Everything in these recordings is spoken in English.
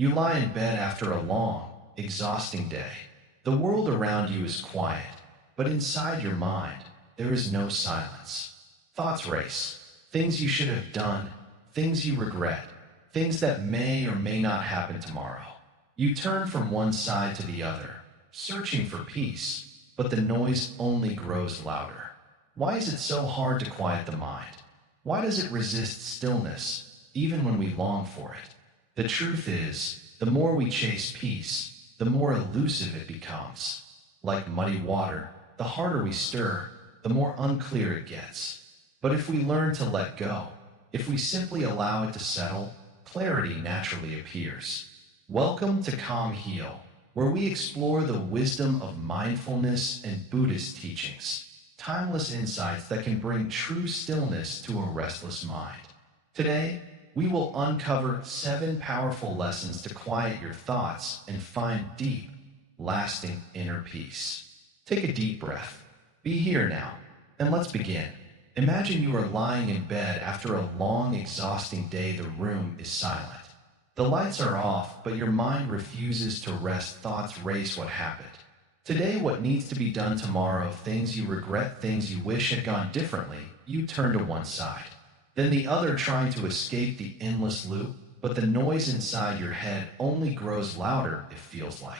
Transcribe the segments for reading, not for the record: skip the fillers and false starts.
You lie in bed after a long, exhausting day. The world around you is quiet, but inside your mind, there is no silence. Thoughts race, things you should have done, things you regret, things that may or may not happen tomorrow. You turn from one side to the other, searching for peace, but the noise only grows louder. Why is it so hard to quiet the mind? Why does it resist stillness, even when we long for it? The truth is, the more we chase peace, the more elusive it becomes. Like muddy water, the harder we stir, the more unclear it gets. But if we learn to let go, if we simply allow it to settle, clarity naturally appears. Welcome to Calm Heal, where we explore the wisdom of mindfulness and Buddhist teachings, timeless insights that can bring true stillness to a restless mind. Today, we will uncover 7 powerful lessons to quiet your thoughts and find deep, lasting inner peace. Take a deep breath. Be here now, and let's begin. Imagine you are lying in bed after a long, exhausting day. The room is silent. The lights are off, but your mind refuses to rest. Thoughts race. What happened today? What needs to be done tomorrow? Things you regret, things you wish had gone differently. You turn to one side, then the other, trying to escape the endless loop, but the noise inside your head only grows louder, it feels like.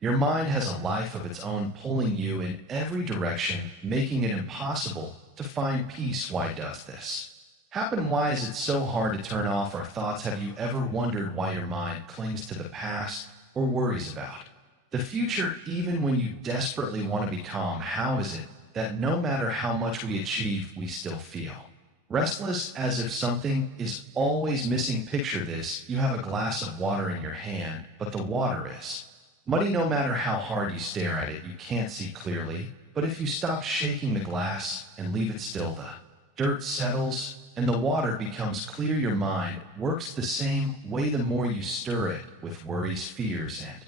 Your mind has a life of its own, pulling you in every direction, making it impossible to find peace. Why does this happen? Why is it so hard to turn off our thoughts? Have you ever wondered why your mind clings to the past or worries about the future even when you desperately want to be calm? How is it that no matter how much we achieve, we still feel restless, as if something is always missing? Picture this: you have a glass of water in your hand, but the water is muddy. No matter how hard you stare at it, you can't see clearly. But if you stop shaking the glass and leave it still, the dirt settles and the water becomes clear. Your mind works the same way. The more you stir it with worries, fears, and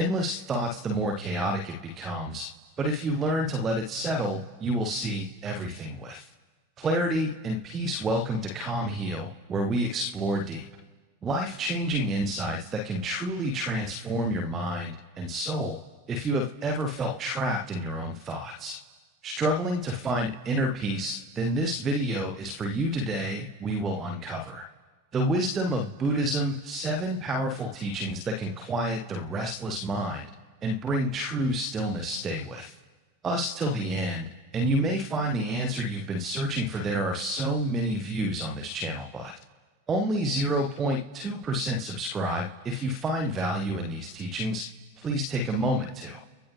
endless thoughts, the more chaotic it becomes. But if you learn to let it settle, you will see everything with clarity and peace. Welcome to Calm Heal, where we explore deep, life-changing insights that can truly transform your mind and soul. If you have ever felt trapped in your own thoughts, struggling to find inner peace, then this video is for you. Today, we will uncover the wisdom of Buddhism, 7 powerful teachings that can quiet the restless mind and bring true stillness. Stay with us till the end, and you may find the answer you've been searching for. There are so many views on this channel, but only 0.2% subscribe. If you find value in these teachings, please take a moment to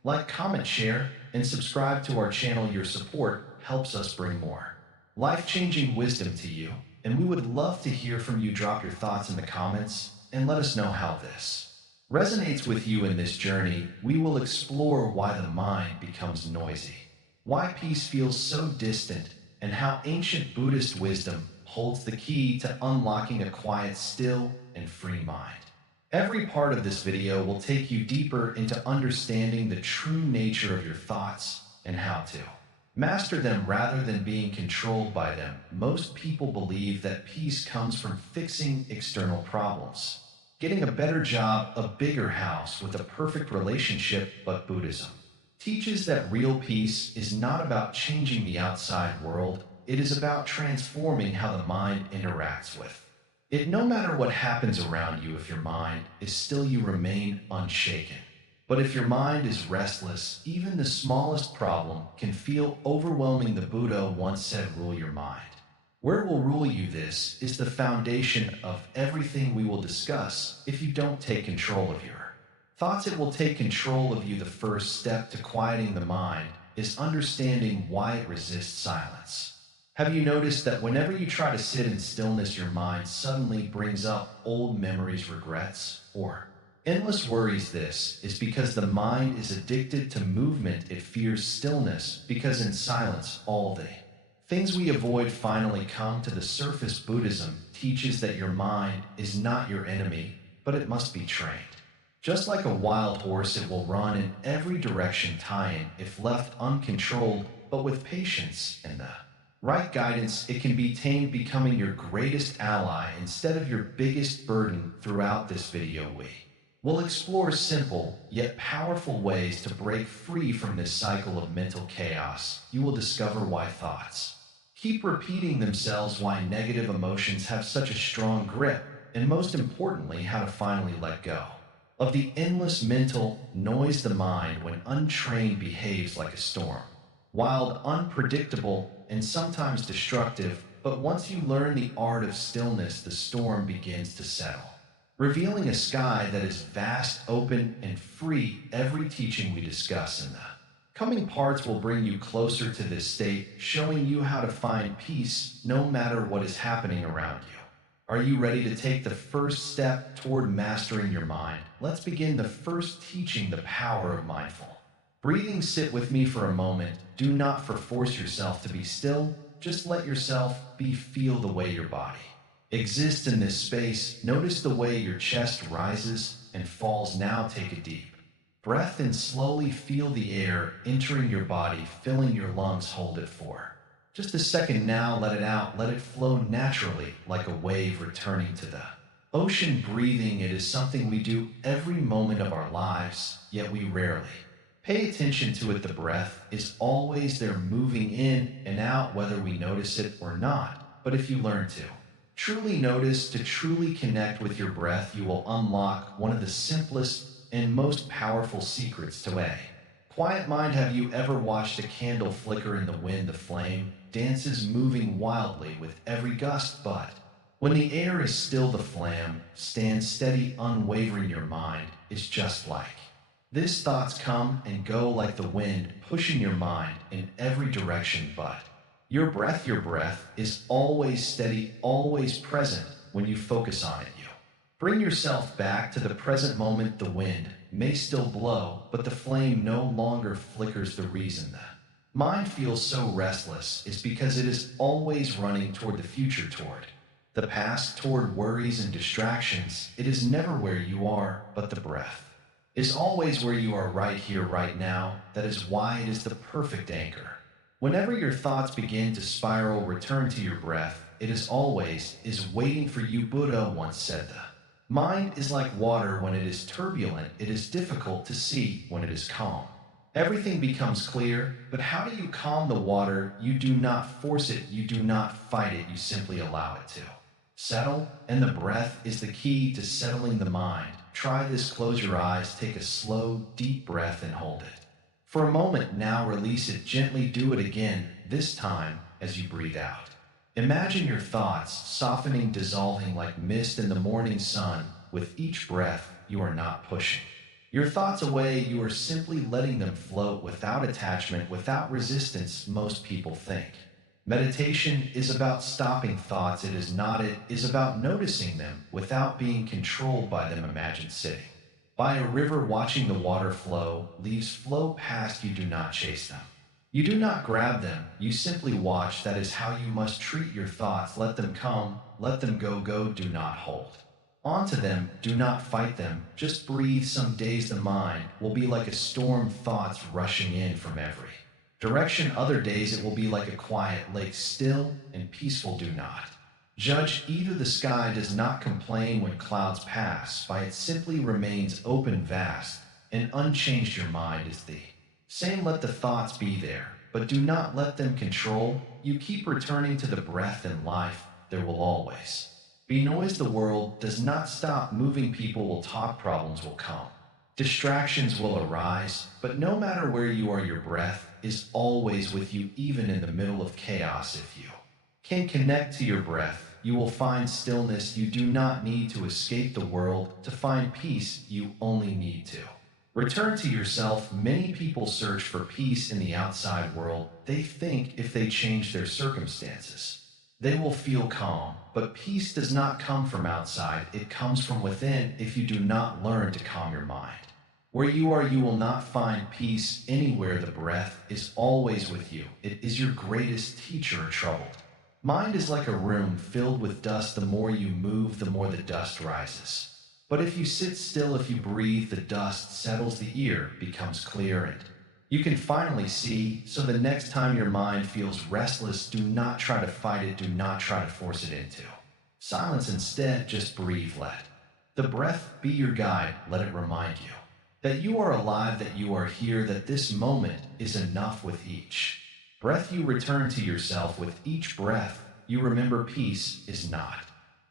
like, comment, share, and subscribe to our channel. Your support helps us bring more life-changing wisdom to you, and we would love to hear from you. Drop your thoughts in the comments and let us know how this resonates with you. In this journey, we will explore why the mind becomes noisy, why peace feels so distant, and how ancient Buddhist wisdom holds the key to unlocking a quiet, still, and free mind. Every part of this video will take you deeper into understanding the true nature of your thoughts and how to master them rather than being controlled by them. Most people believe that peace comes from fixing external problems, getting a better job, a bigger house, with a perfect relationship. But Buddhism teaches that real peace is not about changing the outside world. It is about transforming how the mind interacts with it. No matter what happens around you, if your mind is still, you remain unshaken. But if your mind is restless, even the smallest problem can feel overwhelming. The Buddha once said, "Rule your mind. Where will rule you?" This is the foundation of everything we will discuss. If you don't take control of your thoughts, it will take control of you. The first step to quieting the mind is understanding why it resists silence. Have you noticed that whenever you try to sit in stillness, your mind suddenly brings up old memories, regrets, or endless worries? This is because the mind is addicted to movement. It fears stillness because in silence, all the things we avoid finally come to the surface. Buddhism teaches that your mind is not your enemy, but it must be trained. Just like a wild horse, it will run in every direction, tying if left uncontrolled, but with patience and the Right guidance, it can be tamed becoming your greatest ally instead of your biggest burden. Throughout this video we'll explore simple yet powerful ways to break free from this cycle of mental chaos. You will discover why thoughts keep repeating themselves, why negative emotions have such a strong grip, and most importantly, how to finally let go of the endless mental noise. The mind, when untrained, behaves like a storm, wild, unpredictable, and sometimes destructive. But once you learn the art of stillness, the storm begins to settle, revealing a sky that is vast, open, and free. Every teaching we discuss in the coming parts will bring you closer to this state, showing you how to find peace no matter what is happening around you. Are you ready to take the first step toward mastering your mind? Let's begin the first teaching, the power of mindful breathing. Sit with me for a moment. Do not force yourself to be still. Just let yourself be. Feel the way your body exists in this space. Notice the way your chest rises and falls. Now take a deep breath and slowly feel the air entering your body, filling your lungs. Hold it for just a second. Now let it out. Let it flow naturally like a wave returning to the ocean. Breathing, it is something we do every moment of our lives, yet we rarely pay attention to it. The breath is always there, moving in and out, whether we notice it or not. But if you learn to truly notice, to truly connect with your breath, you will unlock one of the simplest and most powerful secrets to a quiet mind. Have you ever watched a candle flicker in the wind? The flame dances, moving wildly with every gust, but when the air is still, the flame stands steady, unwavering. Your mind is just like this. Thoughts come and go like the wind, pushing your mind in every direction, but your breath is always steady, always present. When you focus on it, you bring yourself back to the present moment. The wind may still blow, but the flame no longer flickers. The reason the mind feels so restless is because it is always running toward the future, toward the past, toward worries and distractions. It is never where you are, but the breath is always where you are, right here, right now. That is why it is the perfect anchor. Whenever your thoughts begin to spiral, return to your breath. It is always is waiting for you. Buddha once said, the mind is like water. When it is turbulent, it is difficult to see. When it is calm, everything becomes clear. But how do you calm the water? You do not force it. You do not fight it. You simply allow it to settle. And the breath is the key to settling the mind. Try this. Close your eyes. Take a slow, deep breath and hold it for a moment. Now release it gently. Do it again, this time as you breathe out. Imagine your thoughts softening, dissolving like mist in the morning sun. With each breath, you are not pushing your thoughts away. You are simply letting them float without attachment, without resistance. Most people think meditation is about stopping thoughts. It is not. It is about noticing them without being controlled by them. Imagine sitting by a river, watching the water flow. Leaves flow past. You do not chase them. You do not grab them. You simply watch. That is how you must treat your thoughts. Let them come. Let them go. Do not hold onto them. Do not fight them. Just breathe. Some days the mind will be like a storm, thoughts rushing in from every direction. Other days it will be like a quiet lake, still and peaceful. Do not judge either. The sky does not complain when clouds pass by. It simply remains open, vast, and unchanged. Your mind is the same. Let the thoughts be there, but do not let them control you. Keep returning to the breath. In life, there will always be noise. The world does not stop moving. People will talk, problems will come, distractions will arise, but no matter where you are, your breath is always with you, even in the middle of chaos. If you can connect to your breath, you will find stillness. You do not need to escape the world to find peace. You only need to return to yourself. Many people search for peace in the outside world. They think if they change their circumstances, they will feel calm. But peace does not come from outside. It comes from within. If you do not learn to calm your mind where you are, you will not find peace anywhere. The breath is always with you. It is your greatest teacher. Troubled mind is like a room filled with dust. The more you move, the more the dust rises. But if you sit still, if you breathe, the dust settles. The ear becomes clear, and You can finally see, so the next time your mind feels restless, do not try to fight it, do not try to force it into silence. Instead, just breathe, let the breath be your guide, let it remind you that you are alive, that you are here, that this moment is enough. With each breath you return to yourself, with each breath you remember peace is not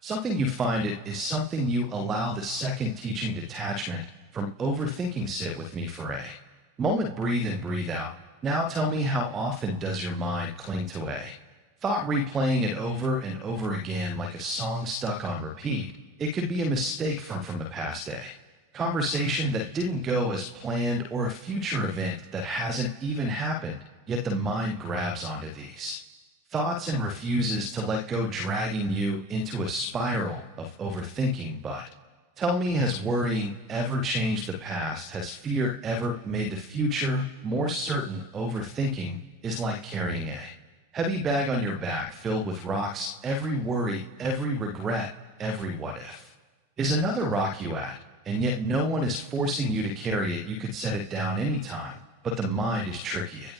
something you find, it is something you allow. The second teaching, detachment from overthinking. Sit with me for a moment, breathe in, breathe out. Now tell me, how often does your mind cling to a thought, replaying it over and over again like a song stuck on repeat? It could be a mistake from the past day, conversation that didn't go as planned, or a future event that hasn't even happened, yet the mind grabs onto these thoughts and refuses to let go, dragging you into a spiral of overthinking. But tell me, has worrying ever changed the past? Has fear ever made the future more certain? Overthinking is like carrying a heavy bag on your back filled with rocks. Every worry, every regret, every what if is another rock you add, and yet no one is forcing you to carry it. You could set it down anytime, but the mind is tricky. It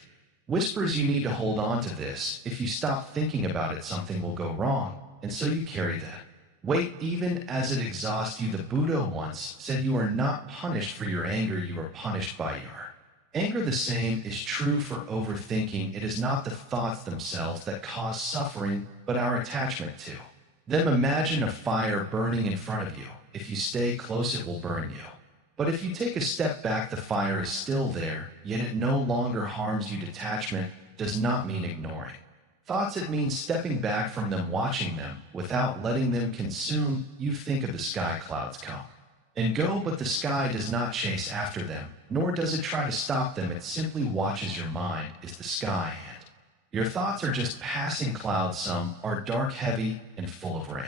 whispers you need to hold on to this. If you stop thinking about it, something will go wrong, and so you carry that weight even as it exhausts you. The Buddha once said, you are not punished for your anger, you are punished by your anger. The same is true for overthinking. It is not the thoughts themselves that cause suffering, but our attachment to them. Imagine a fire burning in front of you. If you stay close, it will burn you. But if you take a step back, the fire is still there, yet it no longer harms you. Detachment does not mean ignoring thoughts, it means stepping back from them, watching them without letting them consume you. Think of the sky, clouds come and go, but the sky does not chase after them, nor does it try to stop them. It simply watches. Your mind is the sky, and your thoughts are just passing clouds. Some are dark, heavy, and full of rain,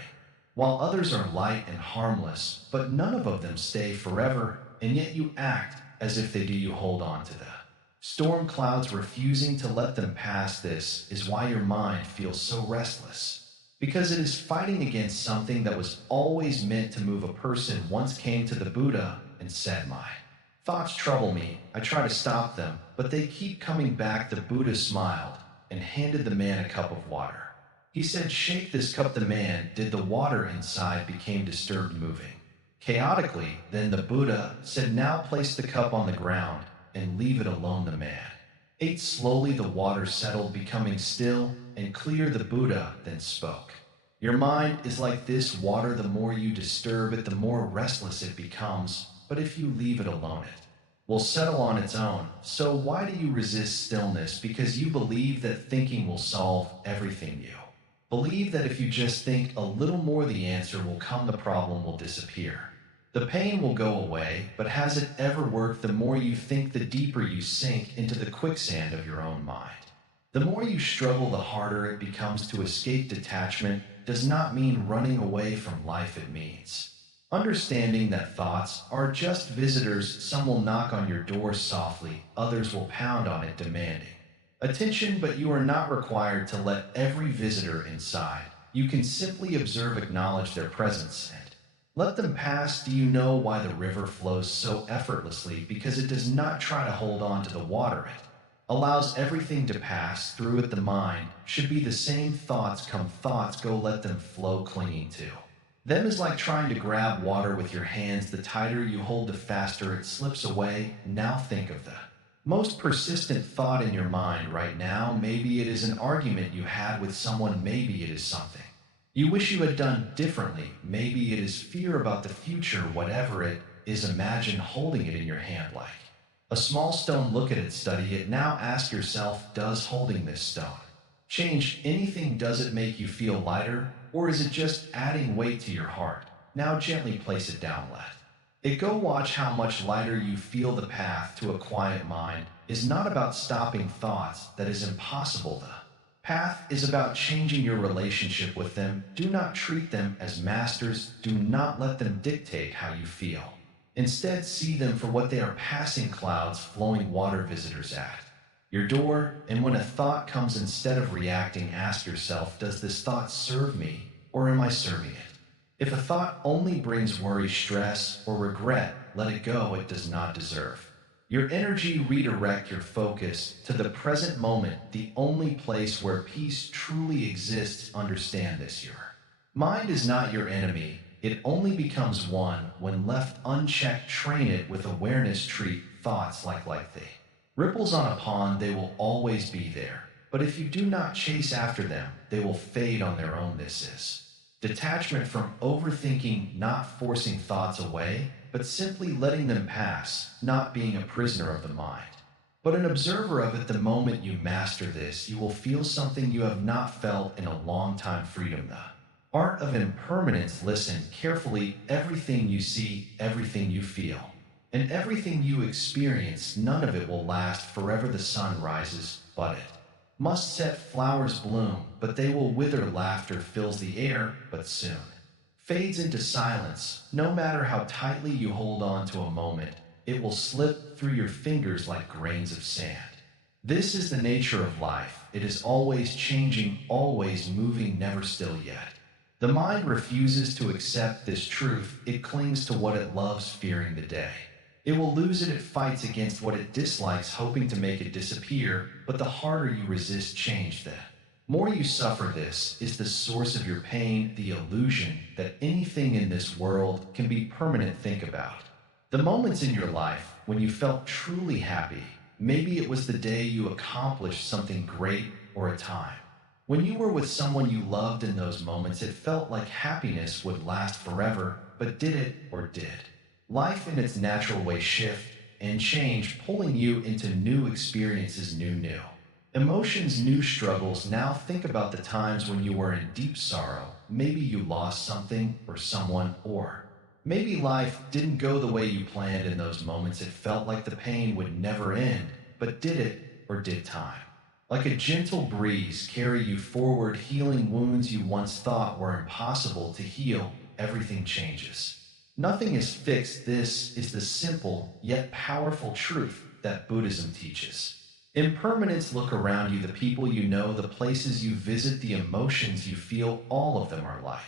while others are light and harmless, but none of them stay forever, and yet you act as if they do. You hold on to the storm clouds, refusing to let them pass. This is why your mind feels so restless, because it is fighting against something that was always meant to move. A person once came to the Buddha and said, my thoughts trouble me. I try to stop them, but they keep coming back. The Buddha smiled and handed the man a cup of water. He said, shake this cup. The man did. The water inside became disturbed, moving chaotically. Then the Buddha said, now place the cup on the ground and leave it alone. The man ate slowly. The water settled, becoming still and clear. The Buddha then spoke, your mind is like this water. The more you disturb it, the more restless it becomes. But if you leave it alone, it will settle on its own. So why do you resist stillness? Because you believe that thinking will solve everything. You believe that if you just think a little more, the answer will come, the problem will disappear, the pain will go away. But has it ever worked? The more you think, the deeper you sink into the quicksand of your own mind. The more you struggle, the harder it becomes to escape. Detachment does not mean running away from life. It means understanding that thoughts are just visitors. Some will knock on your door softly, others will pound on it, demanding attention, but you are not required to let every visitor inside. You can simply observe, acknowledge their presence, and let them pass. Do you know why the river flows so effortlessly? Because it does not try to hold on to the water. It allows everything to pass through it. The mind should be the same. Thoughts come, thoughts go, let them flow. Clinging to them is like trying to grab water with your hands. The tighter you hold, the faster it slips away. Now think of the most persistent thought in your mind right now. Maybe it is an argument you had with someone. Maybe it is something you wish you had done differently. Maybe it is fear about the future. Whatever it is, imagine holding it in your hand like a small stone. Look at it, study it. Now ask yourself, does holding this stone change anything? Does it make you feel lighter, or is it just adding weight to your heart? Now gently place it down, let it go. Watch how much lighter you feel. The path to a quiet mind is not about stopping thoughts. That is impossible. The path is about changing your relationship with them. Do not treat them as masters. Do not let them dictate how you feel. Instead, see them for what they are, passing clouds, flowing water, visitors at your door. And when a thought comes, instead of reacting, ask yourself, does this thought serve me, or am I serving it? If a thought only brings worry, stress, or regret, let it go. It does not deserve Your energy redirect your focus to the present moment, the only place where peace truly exists. Understand this, your mind is not your enemy. It only becomes one when left unchecked. Train it with awareness. Treat thoughts like the ripples on a pond. They will always be there. But if you do not chase after them, they will fade on their own. This is detachment from overthinking, not forcing thoughts away, but simply letting them pass, not being a prisoner of the mind, but an observer of it. The moment you master this, you will feel something you have not felt in a long time. Freedom, the art of impermanence. Listen carefully. Everything you see, everything you feel, and everything you experience, none of it will last forever. The sun rises, but it must set. Flowers bloom, but they will wither. Laughter fills the air, but soon fades into silence. No matter how tightly you hold on to a moment, it will slip through your fingers like grains of sand. This is the nature of life. It is always changing, always moving, never still yet. The mind refuses to accept this truth. It clings to what it loves, fearing the day it will lose it. It fights against what it dislikes, hoping to make it disappear. But the harder you resist change, the more you suffer. This is the source of your pain, the illusion that anything in this world can be permanent. Think about the moments in your life when you felt truly happy. Maybe it was the day you accomplished something great, or a time when you were with someone you loved. In those moments, it felt like happiness would last forever. But did it, or did life in its natural way shift and change, pulling you into new experiences, new emotions, new struggles? Now think about the times when you were in deep sorrow. Maybe you lost something or someone, or maybe life didn't go the way you planned. In those moments, it felt like the pain would never end. But did it, or did time, like a gentle breeze, carry you forward, healing wounds you once thought were impossible to heal? Everything changes. Nothing is fixed. This is the simple yet powerful truth that Buddhism teaches. Impermanence. Look around you. The people you know, the places you visit, the emotions you feel, all of them are like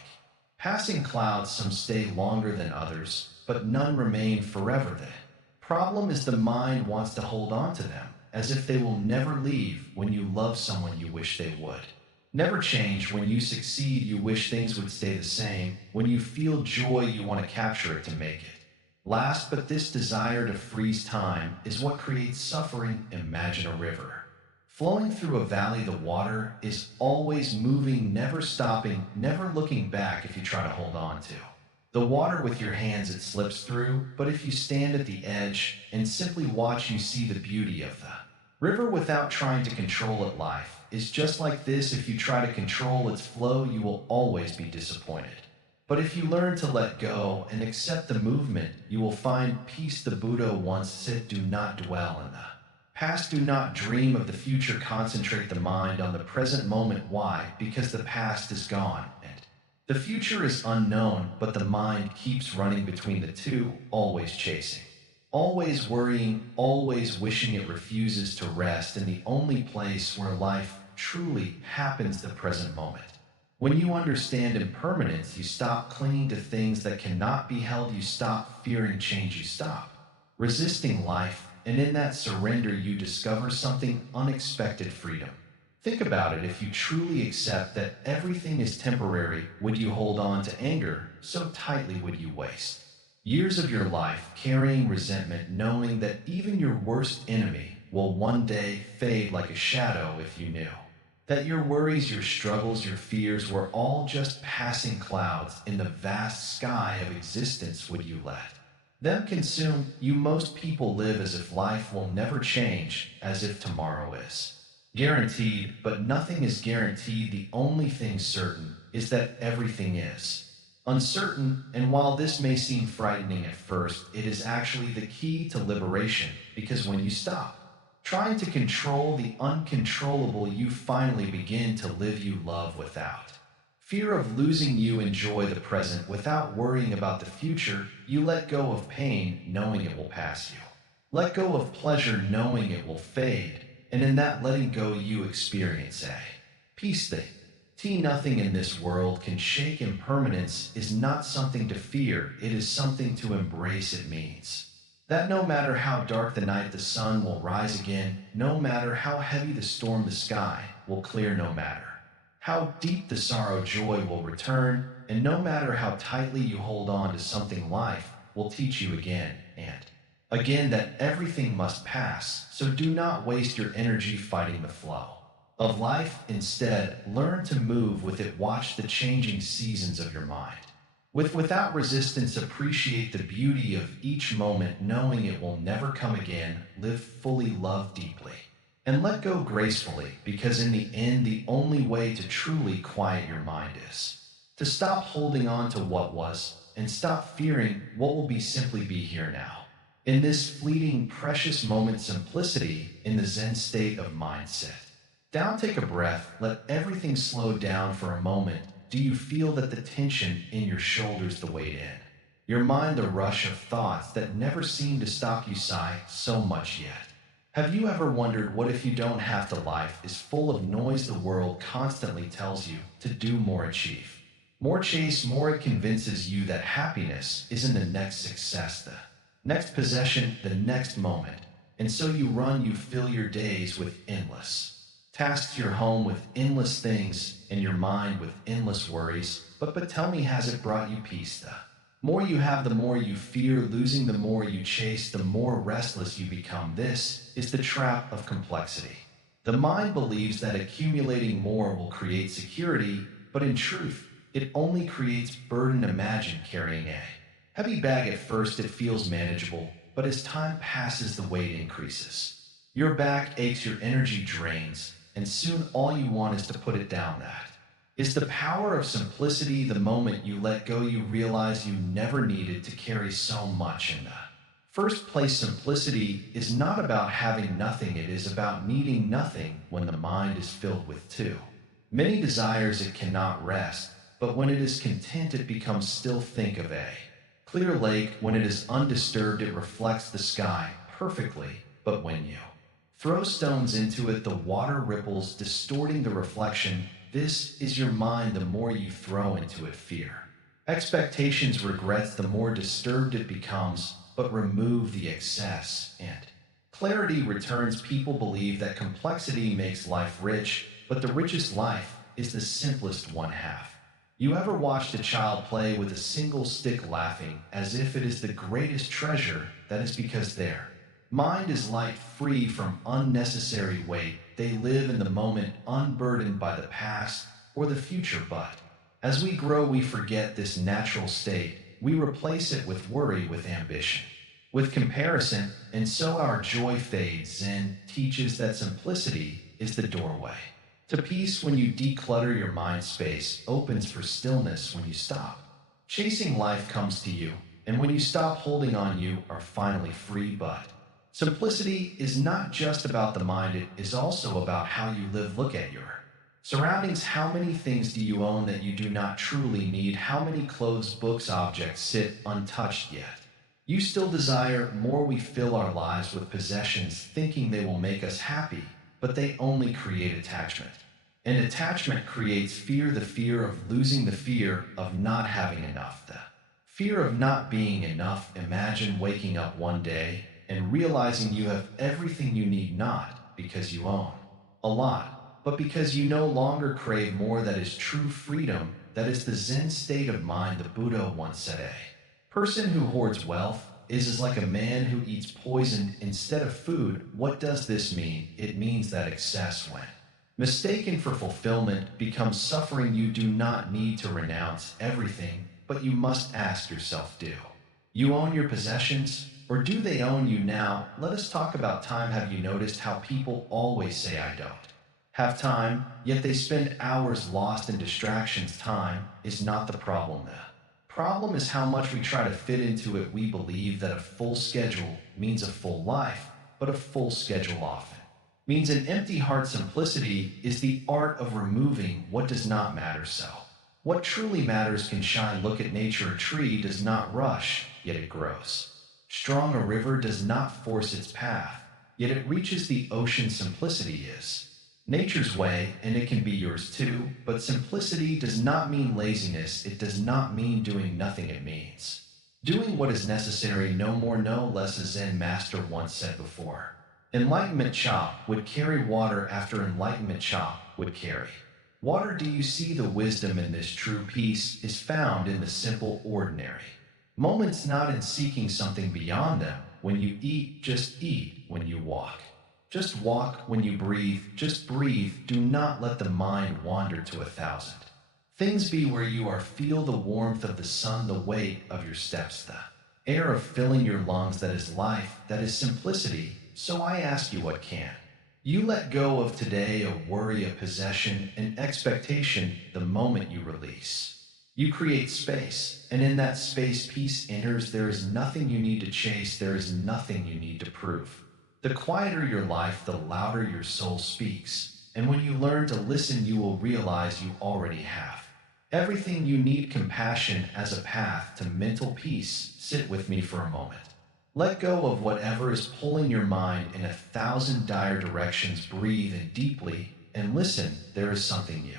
passing clouds. Some stay longer than others, but none remain forever. The problem is the mind wants to hold on to them, as if they will never leave. When you love someone, you wish they would never change. When you succeed, you wish things would stay the same. When you feel joy, you want to capture it to make it last. But this desire to freeze time is what creates suffering. Imagine a river flowing through a valley. The water is always moving, never stopping, never looking back. If you try to hold on to the water with your hands, it slips through. But if you stand at the edge and simply watch, you see the beauty of the river without trying to control it. Life is just like this. If you try to control its flow, you will always be disappointed. But if you learn to let go and accept the movement, you will find peace. The Buddha once said, do not dwell in the past, do not dream of the future. Concentrate the mind on the present moment. Why? Because the past is gone and the future is unknown, but the mind keeps running between the two, always chasing, always worrying, always wishing. It refuses to rest in the only place where life truly happens, the present moment. When you understand impermanence, you stop clinging to things that cannot be held. You stop fearing change. You stop resisting life. And in that surrender, you discover something unexpected: freedom. Think about it. If you truly accept that everything is temporary, would you hold on to anger so tightly? Would you waste years of your life carrying resentment, knowing that even your worst enemy will one day fade like a shadow? If you knew that your worries, your struggles, your fears were all just passing clouds in the vast sky of existence, would you let them consume you? Most people live as if life will never change, as if tomorrow is guaranteed, but nothing is guaranteed. The only thing certain is that everything is uncertain. And while this may seem frightening at first, it is actually the key to liberation, because when you stop trying to control the uncontrollable, you finally begin to live you love without fear of losing. You enjoy the present without worrying about the future. You let go of pain, knowing it will pass. You let go of pleasure, knowing it will fade. And in that letting go, you experience a peace that nothing in this world can shake. Impermanence is not something to fear, it is something to embrace. It means That no matter how dark the night, the sun will rise again, no matter how heavy the storm, the sky will clear, no matter how deep the sorrow, joy will return, and no matter how tightly you hold on to something, life will teach you again and again that everything must pass, so do not waste your energy fighting the flow of life. Instead, learn to move with it, watch the changing seasons of your mind. Without resistance, appreciate the beauty of each moment, knowing it will never come again. Live fully, love deeply, and let go gracefully, because in the end, the only way to truly quiet your mind is to stop holding on to what was and stop fearing what will be. Simply be here now. In this fleeting, precious moment, simplicity in the Zen state of mindset. Down, take a breath, let everything slow down for a moment. Do you feel that the tension in your shoulders, the weight in your mind, the rush of thoughts that never seem to stop you? Sigh so much yet. Have you ever wondered, what if you don't have to? Life is full of noise. The world constantly tells you to do more, achieve more, chase more. It convinces you that happiness is in the next success, the next possession, the next moment. And so you run, you fill your days with endless tasks, your home with endless things, and your mind with endless worries. But tell me, has it brought you peace? The more you have, the more you fear losing. The more you chase, the more restless you become. This is the trap of complexity. The mind believes that accumulating more will create security, but in truth, it only creates burden. Imagine carrying a heavy bag. At first it feels manageable, but as time passes, the weight increases. Your back aches, your energy drains, and soon all you want is to put it down. That is the power of simplicity. The moment you let go, you realize you never needed to carry so much. In the first place, simplicity is not about having nothing, it is about needing nothing. When the mind is filled with too many desires, it cannot rest, but when it is content, it becomes still. Think of a clear lake. When it is undisturbed, it reflects the sky perfectly, but when you throw stones into it, the water ripples, distorting the reflection. This is your mind. The more you throw into it fear, expectations, regrets, the more disturbed it becomes. But remove the excess and clarity returns. People believe that complexity makes life rich, but the richest life is the simplest one. Have you ever watched a child play with a single stick, laughing as if it is the greatest treasure? That is because their mind is light, free from unnecessary weight. They live in the moment, unburdened by the past or the future. But as we grow, we forget this natural state. We replace it with worry, with ambition, with comparison, and so our joy fades. Zen teaches that simplicity is the doorway to peace. When you declutter your mind, space opens for stillness. When you stop chasing, life comes to you, and when you stop holding on, you are finally free. But simplicity is not just about the mind, it is also about how you live. Look at your surroundings. How many things do you own that you do not truly need? How many clothes, books, objects sit untouched yet you still desire more? We fill our lives with possessions, thinking they will make us happy, but they only create attachment. And attachment creates fear, the fear of losing, the fear of not having enough, the fear of not being enough. Imagine waking up one day and realizing you have everything you need, not because you own a lot, but because you no longer crave more. That is true freedom. That is the Zen state of mind. The Buddha once said, a person who hoards wealth is like a man who eats poison instead of food. What does this mean? It means that excess, when mistaken for fulfillment, becomes suffering. You do not need to renounce everything, but you must ask yourself, do you own your possessions, or do they own you? Now, let us talk about time. Have you noticed how people always say, I don't have time, yet they spend hours lost in distractions? Time is not the problem. The problem is how much we try to fit into it. We believe that a full schedule means a full life, but a full schedule often means an empty heart. Simplicity is the art of removing what does not matter, so what truly matters can shine. Look at nature. A tree does not rush, yet it grows strong. A river does not force its path, yet it reaches the ocean. Simplicity is nature's way, and it can be yours too. But simplicity does not mean laziness. It does not mean doing nothing. It means Doing what is necessary, no more, no less, a Zen master once said before. Enlightenment chop would carry water after enlightenment chop would carry water. Do you see the wisdom in this? True peace is found in the simple, ordinary moments, not in seeking something beyond them. When you eat, just eat. When you walk, just walk. When you breathe, just breathe. Do not let the mind wander to 1,000 things. Be where you are. Feel the warmth of the sun, the weight of your steps, the air of filling your lungs. That is life, that is simplicity. So I ask you, what can you let go of today? A worry, a possession, an expectation. The moment you release, you create space, and in that space peace enters. There is nothing you need to chase, there is nothing you need to prove. The quieter your life, the louder your soul speaks, and when you learn to listen, you will realize you already have everything you need. Compassion as a path to mental peace. Sit with me for a moment. Let go of whatever is pulling your mind in 1,000 dire directions. Breathe in deeply and listen. There is something you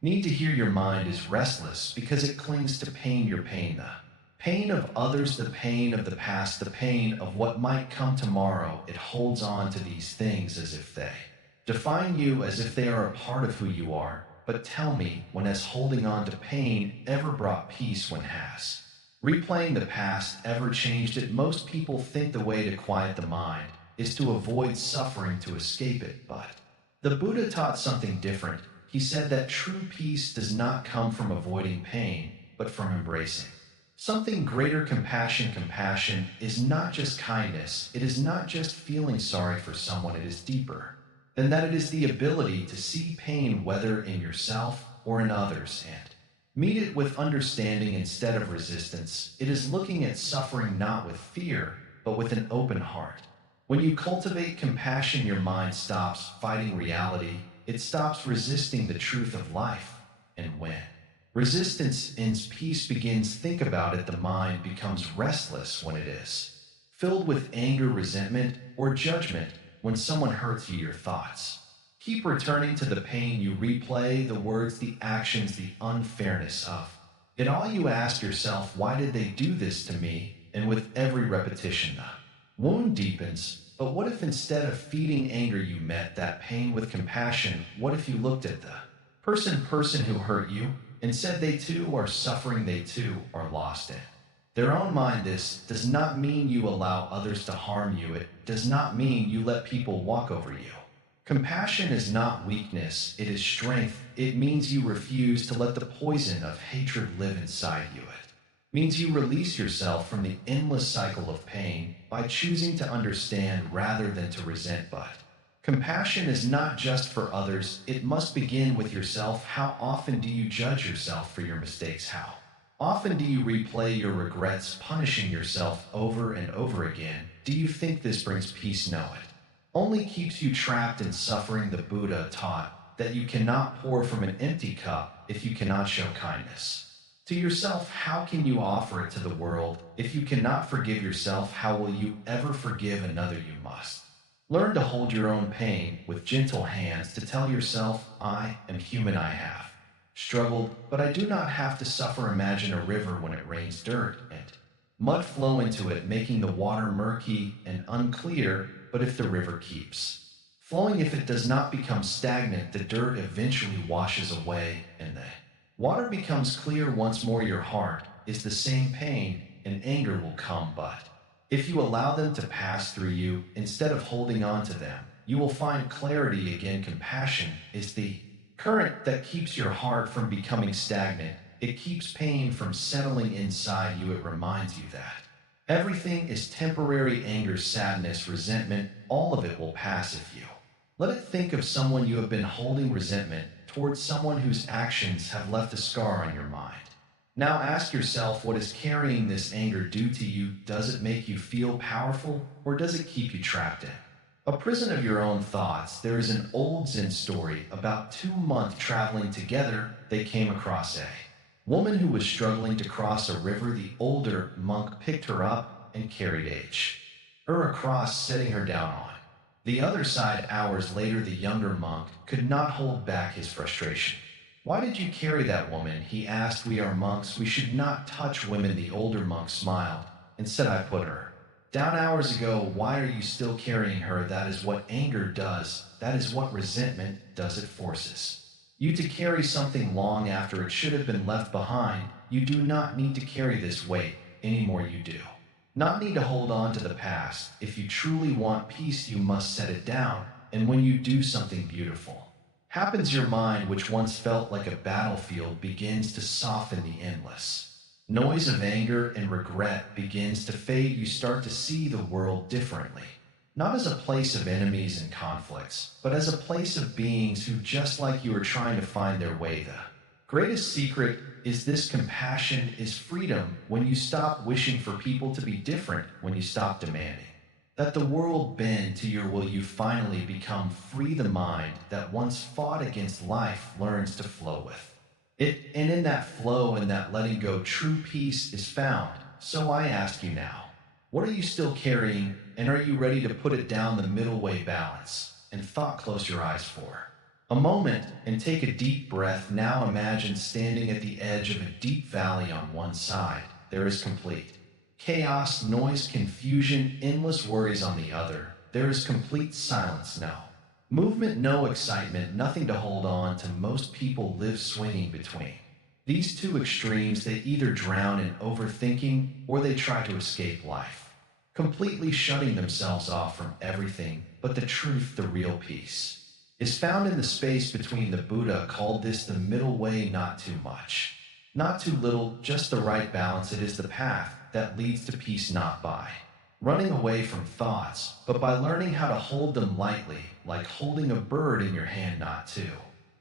need to hear. Your mind is restless because it clings to pain. Your pain, the pain of others, the pain of the past, the pain of what might come tomorrow. It holds on to these things as if they define you, as if they are a part of who you are. But tell me, when has holding on to pain ever brought peace? When has replaying the past ever changed it? Most people think the way to quiet the mind is to avoid suffering, to escape it. But the Buddha taught something different. He said that true peace does not come from avoiding pain, but from embracing something greater. Compassion. Compassion is not just kindness. It is not just feeling sorry for someone. It is deeper than that. It is the ability to see pain, whether in yourself or in others, and meet it with understanding instead of resistance. It is looking at suffering not with fear, but with an open heart. When you cultivate compassion, your mind stops fighting reality. It stops resisting the truth of life. And when resistance ends, peace begins. Think about it. The mind becomes restless when it is filled with anger, resentment, or judgment. When someone hurts you, your thoughts keep returning to the pain. You replay the words, the actions, the unfairness of it all. You ask yourself, why did they do this to me? And with every repetition, the wound deepens. But what if instead of feeding anger, you met that pain with compassion? What if you looked at the person who hurt you and said they too are suffering, they too are lost in their own mind? This does not mean you allow others to harm you. It does not mean you let people walk over you. Compassion is not weakness, it is strength. It means you refuse to let the poison of hatred live inside you. It means you release yourself from the endless cycle of pain by choosing to understand rather than to resent. But compassion is not just for others, it must begin with yourself. How often do you judge yourself for your mistakes? How often do you replay your regrets, punishing yourself over and over again? Do you think this brings peace? No, it only keeps you trapped in suffering. The Buddha taught that you cannot pour from an empty cup if you cannot show kindness to yourself. How can you offer it to the world if you cannot forgive yourself? How will you ever forgive another? You must learn to hold your own pain with gentle hands, to tell yourself, I am human, I have struggled, but I do not have to suffer. Imagine a river. When it rains, dirt and mud flow into it, making the water murky and unclear. But if the river keeps flowing, if it does not become stagnant, the dirt eventually washes away and the water becomes clear once more. Your heart is the same. Pain and anger will come, but if you allow them to pass through you instead of holding on to them, you will find clarity again. Compassion is the current that keeps your heart from becoming stagnant. It keeps pain from settling inside you. It reminds you that everything is temporary. Anger, sadness, resentment, all of it will pass. If you let it, think of someone you have been holding resentment towards, someone whose actions have left a scar on your mind. Now ask yourself, what is carrying this anger do to you? Does it make you feel powerful, or does it keep you trapped in a prison of your own thoughts? There is an old Zen story about 2 months traveling together. They came across a woman who was struggling to cross a river. The older monk picked her up and carried her across, setting her down on the other side. Hours later, the younger monk could not hold back his frustration. Why did you carry that woman? He asked. We are monks. We should not touch women. The older monk smiled. Instead, I put her down hours ago. Why are you still carrying her? That is what anger does. That is what resentment does. It forces you to carry something long after it should have been left behind. You do not need to carry this weight anymore. You do not need to hold on to the past. If you truly want peace, you must set it down. And when you do, something beautiful happens. Your mind, which once felt like a battlefield, begins to soften. The endless noise of anger and regret begins to fade. You start to see the world differently, not as a place of enemies and conflicts, but as a place of beings who, just like you, are trying to find their way. The greatest secret is this: compassion is freedom. When you stop wishing for people to be different, when you stop demanding that the world bend to your will, you finally become free. The mind that once fought against life learns to flow with it, and in that flow and that letting go, true peace is found. So I ask you now, what are you still carrying, and are you ready to put it down? The middle way, balance and thought. Close your eyes for a moment and take a deep breath. Now imagine standing at the edge of a deep valley. On one side, there is complete chaos, noise, confusion, endless worries. On the other, there is complete silence. No movement, no excitement, nothing to hold on to. Most people live swinging between these two extremes. They either drown in overthinking or they try to escape life, completely shutting themselves off from everything. But the truth, the real peace, is found in the space between. The Buddha called this the middle way. Not too much, not too little, just the right balance. It is the path that leads to peace, not by running away from thoughts, but by learning how to hold them lightly, like holding a bird in your hand, not too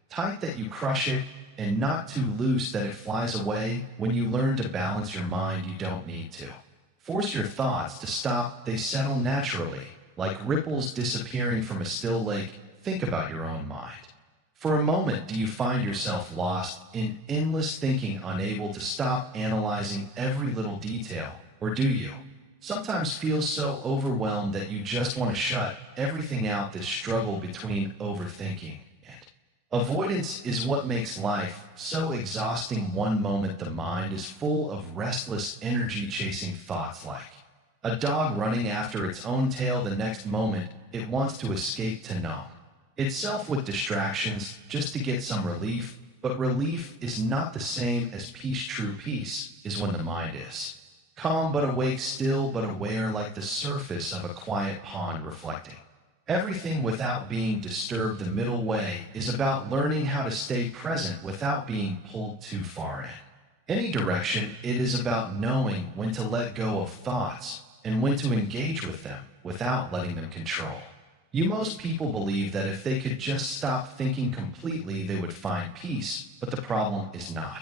tight that you crush it, and not too loose that it flies away. When you learn to balance your mind, you don't need to force your thoughts to stop. They settle naturally, like ripples disappearing from a still lake. Think about your own mind for a moment. Do you find yourself lost in endless thinking, unable to stop analyzing every little detail? Or do you sometimes feel so overwhelmed that you just want to shut everything out? This struggle between overthinking and avoidance is what makes life so exhausting. One moment the mind is full of restless energy, chasing thoughts like a dog running after its own tail. The next moment it wants to escape, to numb itself with distractions just to get some relief. But relief is not the same as peace. True peace is when the mind is calm but awake, still but aware, like the surface of a quiet pond, reflecting everything without being disturbed. The middle way is about learning how to stay present without being pulled too far in any direction. It is about knowing when to let go of thoughts and when to engage with them without letting them control you. Most people believe that if they could just stop thinking completely, they would find peace, but the problem is not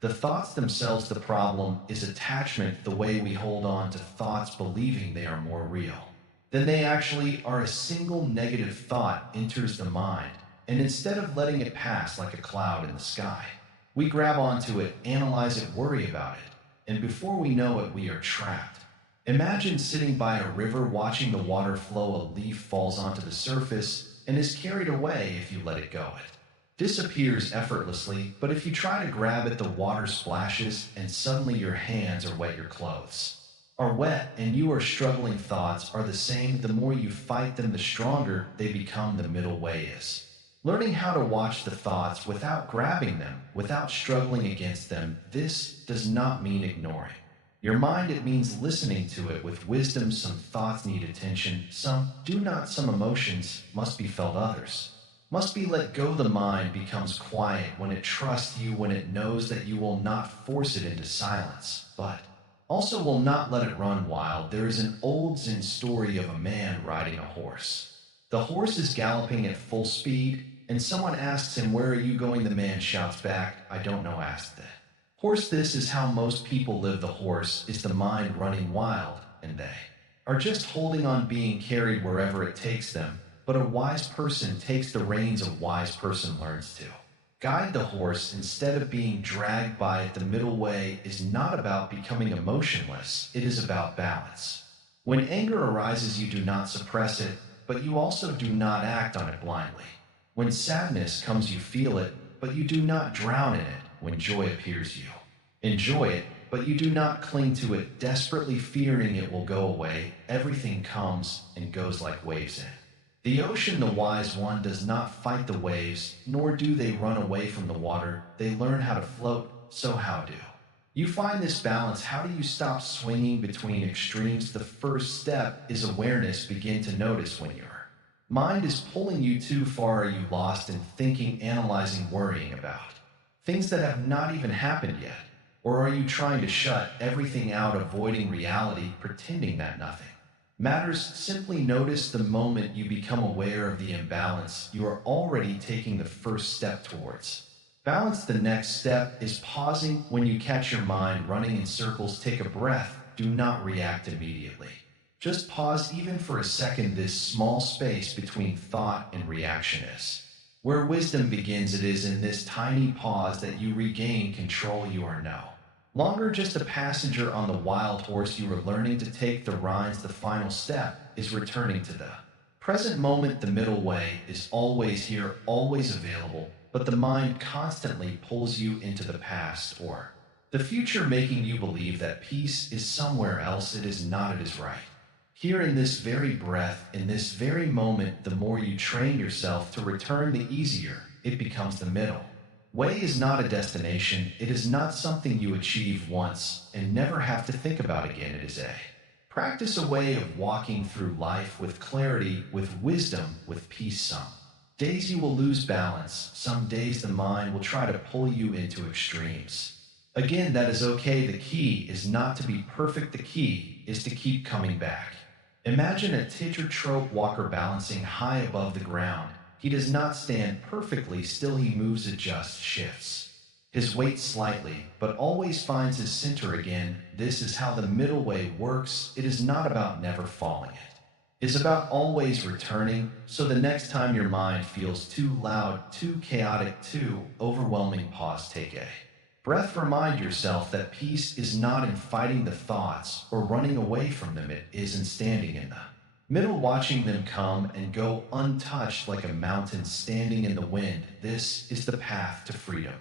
the thoughts themselves. The problem is attachment, the way we hold on to thoughts, believing they are more real than they actually are. A single negative thought enters the mind, and instead of letting it pass like a cloud in the sky, we grab onto it, analyze it, worry about it, and before we know it, we are trapped. Imagine sitting by a river, watching the water flow. A leaf falls onto the surface and is carried away. If you let it go, it disappears effortlessly, but if you try to grab it, the water splashes and suddenly your hands are wet, your clothes are wet, and you are struggling. Thoughts are the same. The more you fight them, the stronger they become. The middle way is learning how to watch the thoughts without grabbing them, without struggling against them. This does not mean ignoring your mind. It means listening to it with wisdom. Some thoughts need attention, some do not. Some emotions must be felt, others must be let go. The mind becomes quiet when it trusts you, when it knows that you will not force it into silence, but also will not let it run wild. There is an old Zen story of a man riding a horse. The horse is galloping at full speed, and someone asks him, "Where are you going?" The man shouts back, "I don't know." Ask the horse. This is how most people live. The horse is the mind running wild, and they are just holding on, being carried wherever it takes them. But a wise person takes the reins. A wise person learns to guide the horse instead of being dragged by it. The middle way is not about becoming emotionless. It is about balance. When anger arises, you do not suppress it, but you also do not act on it blindly. When sadness comes, you feel it, but you do not drown in it when joy appears you. Enjoy it, but you do not cling to it, desperately fearing it will go away. Everything comes and goes like waves in the ocean. The wise one does not fight the waves, nor do they run away from the water. They learn how to float, so how do you find this balance? How do you stop swinging between extremes? The first step is awareness. Begin to notice when your mind is pulling you too far. Are you lost in thinking, analyzing, worrying about things that have not even happened yet? Or are you trying to shut everything out, avoiding reality, pretending that nothing matters? Simply notice the moment you become aware of the imbalance. You are already taking the first step towards balance. The next step is pausing. When you catch your mind running in circles, take a breath. Do not react immediately. Just pause, even for a second. This small space between thought and reaction is where wisdom begins. It is in this tiny pause that you regain control. You are no longer just a passenger on the wild horse. You are learning to take the reins. The final step is returning to the present moment. The middle way is always here, always available, but the mind constantly pulls you into the past or the future, making you believe that peace is somewhere else. It is not. It is right here in this very breath, in this very moment. The more you train yourself to return, the easier it becomes. The middle way is not a destination. It is not something you achieve once and never have to think about again. It is a practice, a way of walking through life with clarity, with wisdom, with peace. Some days you will lose balance. Some days the mind will try to pull you into extremes. Again, that is okay. The key is not to be perfect. The key is to keep coming back. Imagine a tightrope walker balancing high above the ground. He does not stand perfectly still. He moves, adjusts, shifts his weight slightly, but always finds his center again. This is how the middle way works. It is not about never falling. It is about always returning. So the next time your mind feels too loud, too chaotic, too overwhelming, pause, take a breath. Remind yourself that peace is not in fighting the thoughts or running away from them. It is in standing in the middle, watching them come and go untouched like a mountain standing in the wind. This is the path to freedom.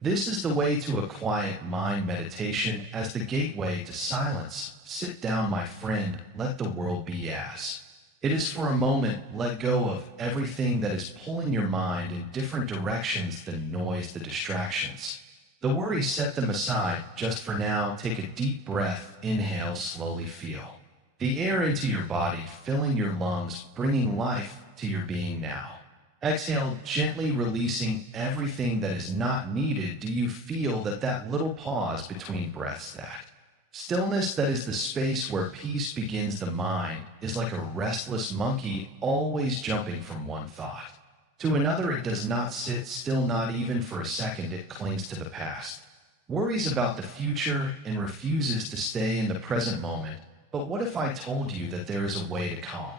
This is the way to a quiet mind. Meditation as the gateway to silence. Sit down, my friend. Let the world be as it is for a moment. Let go of everything that is pulling your mind in different directions, the noise, the distractions, the worries. Set them aside just for now. Take a deep breath. Inhale, slowly feel the air into your body, filling your lungs, bringing life to your being now. Exhale, gently releasing everything that is not needed. Do you feel that little pause between breaths, that stillness that is the space where peace begins? The mind is like a restless monkey, always jumping from one thought to another. It does not sit still, not even for a second. It clings to the past, worries about the future, and refuses to stay in the present moment. But what if I told you that there is a way to calm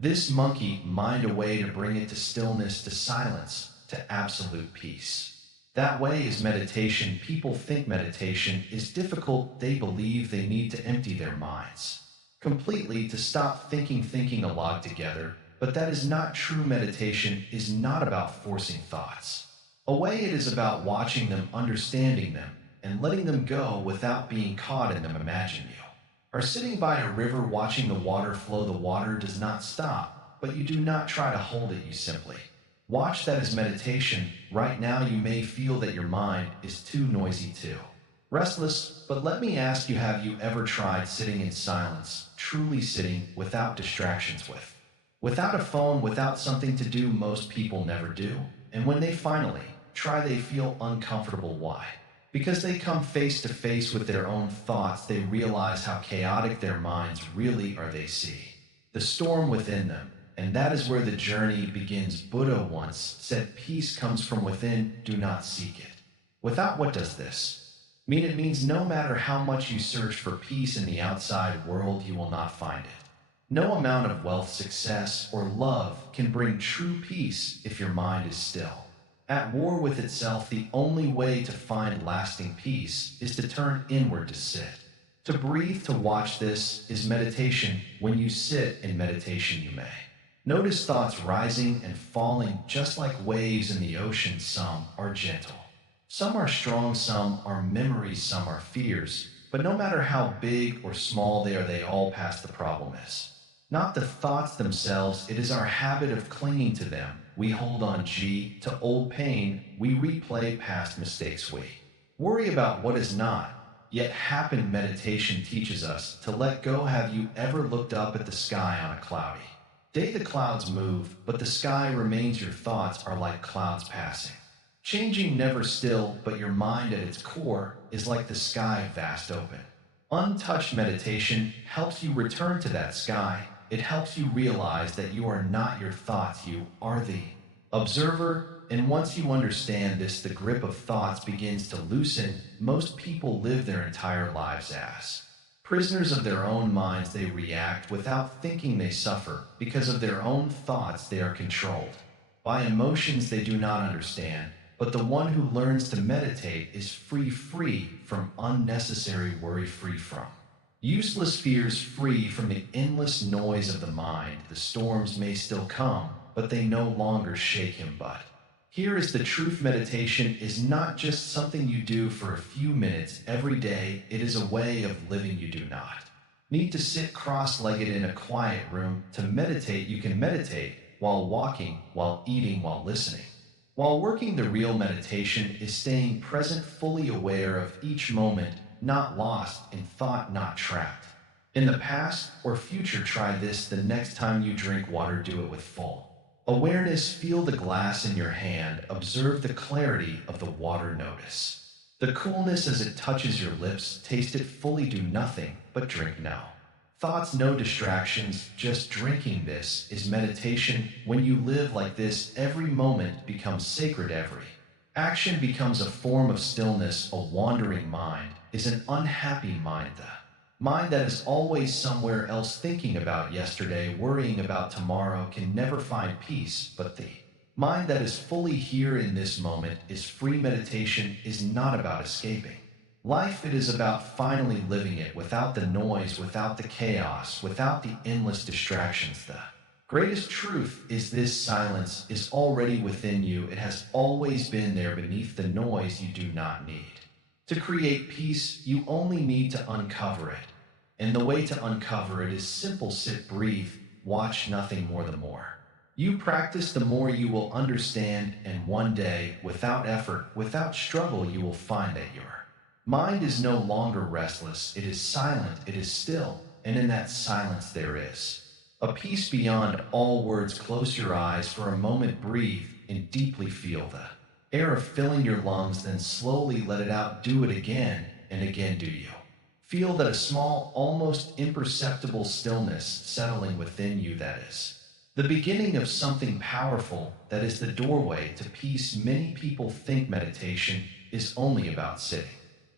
this monkey mind, a way to bring it to stillness, to silence, to absolute peace? That way is meditation. People think meditation is difficult. They believe they need to empty their minds completely, to stop thinking a lot together. But that is not true. Meditation is not about forcing thoughts away. It is about watching them, understanding them, and letting them go without being caught in them. Imagine you are sitting by a river, watching the water flow. The water does not stop, but you do not try to hold it. You simply watch. That is meditation. Right now you may feel that your mind is too noisy, too restless, but let me ask you, have you ever tried sitting in silence, truly sitting, without distractions, without a phone, without something to do? Most people never do, and when they finally try, they feel uncomfortable. Why? Because they come face to face with their own thoughts. They realize how chaotic their minds really are. They see the storm within them, and that is where the journey begins. Buddha once said, peace comes from within, do not seek it without. What does this mean? It means no matter how much you search for peace in the outside world, you will not find it. No amount of wealth, success, or love can bring true peace if your mind is still at war with itself. The only way to find lasting peace is to turn inward, to sit, to breathe, to watch. This is meditation. When you sit in meditation, you may Notice thoughts rising and falling just like waves in the ocean. Some are gentle. Some are strong, some are memories, some are fears. But no matter how big or small they all pass. The problem is not the thoughts themselves, it is our habit of clinging to them. We hold on to old pain, we replay past mistakes, we worry about what is not yet happened. Meditation teaches us to let go. Have you ever looked up at the sky on a cloudy day? The clouds move, but the sky remains. Your thoughts are like clouds passing, changing, never still, but your mind at its core is like the sky, vast open, untouched. Meditation helps you return to that sky. It helps you realize that you are not your thoughts, you are the observer. And once you understand this, the grip of thoughts begins to loosen. Most people live their entire lives as prisoners of their own minds. They react without thinking, they suffer because of their own thoughts. They are controlled by emotions they do not understand. But the one who learns to meditate is free from unnecessary worry, free from useless fears, free from the endless noise of the mind. The storms may still come, but they no longer shake him. But here is the truth: meditation is not just something you do for a few minutes every day, it is a way of living. You do not need to sit cross-legged in a quiet room to meditate. You can meditate while walking, while eating, while listening, while working. The real meditation is staying present, fully aware of each moment, not lost in thought, not trapped in the past or future. Try this: the next time you drink water, do it with full awareness. Feel the glass in your hand, observe the clarity of the water, notice the coolness as it touches your lips, taste it fully. Do nothing but drink. No thoughts, no distractions, just drinking. This is meditation. When you live like this, every moment becomes sacred, every action becomes a form of stillness. A wandering mind is an unhappy mind. The mind that is always somewhere else, thinking about yesterday, worrying about tomorrow, can never find peace. But the mind that is fully here in this moment is free. Meditation is not about escaping life, it is about finally living it, without the noise, without the chaos, without the endless distractions. The greatest truth is this: silence is already within you. It has always been there beneath the noise. You do not need to create peace, you only need to uncover it. And the way to uncover it is simple: sit, breathe, watch, nothing more. The more you practice, the more you will understand, and one day, without effort, without struggle, you will find that your mind is no longer restless. It is silent, it is still, and in that silence there is a peace beyond all words. Close your eyes for a moment, breathe, and deeply feel the air filling your lungs, then slowly let it out. Do it again and again. Do you feel that a small, almost imperceptible stillness settling within you? That is the beginning of something powerful. That is the doorway to peace. Many people think meditation is only about sitting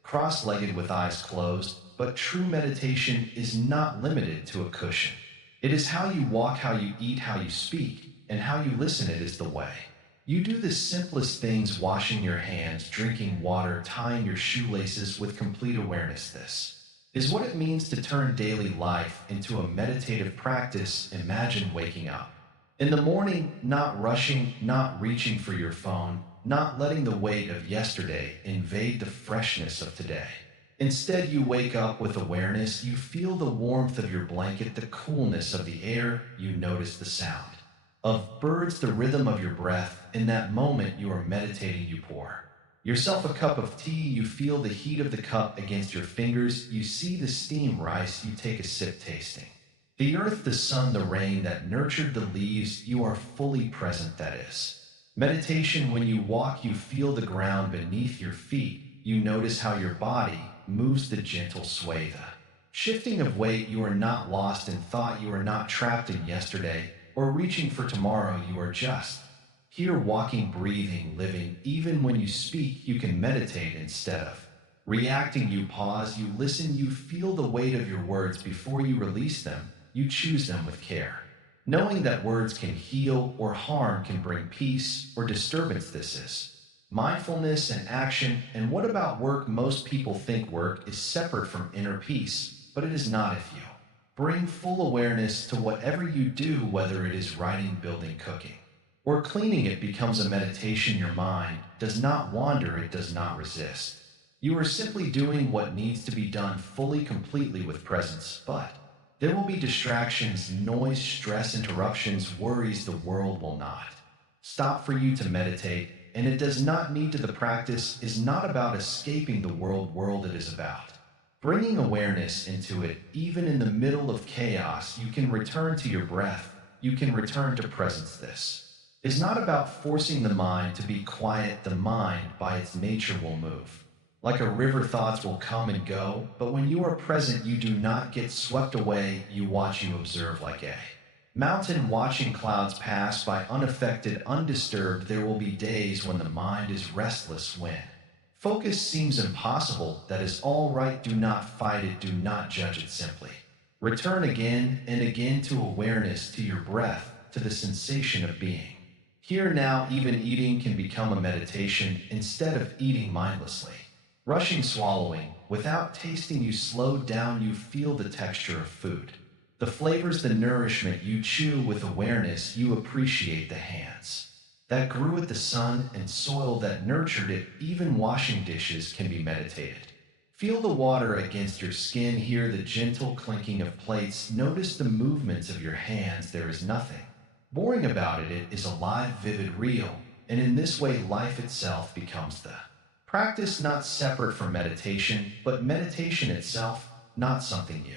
cross-legged with eyes closed, but true meditation is not limited to a cushion. It is how you walk, how you eat, how you speak, and how you listen. It is the way you do the simplest things: washing your hands, drinking water, tying your shoelaces with complete awareness. This is what it means to turn daily life into a meditative practice. Imagine waking up in the morning, not rushing, not reaching for your phone, not letting the weight of yesterday invade the freshness of today. Instead, you wake up with awareness. You feel the warmth of your blanket, the coolness of the air. You notice the sound of birds, the rhythm of your breath. In that moment, you are meditating. You pour yourself a cup of tea. You feel the heat of the cup against your fingers. You see the steam rise. You take a sip, tasting the earth, the sun, the rain that nurtured the leaves. You are fully present. That is meditation. When you walk, you feel the ground beneath your feet. You notice how your body moves, the gentle sway, the shifting of weight. You are not lost in thought. You are not trapped in yesterday or reaching for tomorrow. You are just here, walking, breathing, living. Even when you speak, you can meditate. Instead of reacting, you pause, you listen, you feel the weight of your words. Before you release them, you choose them with care, knowing that words can heal or harm, can bring peace or disturbance. This is mindfulness and action. And what about work? Most people think work is separate from inner peace, but it is not. If you Bring full awareness to whatever you do, whether it is writing, building, cooking, or cleaning. It becomes a meditation. Your mind does not wander, it does not resist. You are simply doing what needs to be done fully, completely with presence, but there will be distractions, noise, stress, interruptions, worries. The world will not stop for you to meditate, and it does not need to. The practice is not about escaping the world. It is about bringing awareness into it. Even in the middle of chaos, you can return to your breath. You can return to presence. This is not about forcing the mind to be quiet. The mind, by its nature, will move. Like a river, thoughts will come and go, but when you are present, you do not get swept away. You watch, you observe, like a mountain watching clouds pass by, unaffected, undisturbed. There will be days when the mind is restless, when focus seems impossible. That is all right. Do not fight it, do not judge it. Simply return again and again to awareness, to your breath, to the sensation of being here now. Even eating can become a meditation. Instead of eating mindlessly, rushing, swallowing, without tasting, you slow down. You feel the texture of food, the flavors, the nourishment. You chew with awareness. You appreciate the hands that grew it, the sun and soil that nurtured it. Even washing dishes can be meditated. Feel the water against your skin. Hear the gentle clinking of plates. Notice the movements of your hands. There is nothing boring about it. It is alive, vivid, real. And in this way, life itself becomes the practice, not separate from meditation, but meditation itself, not something you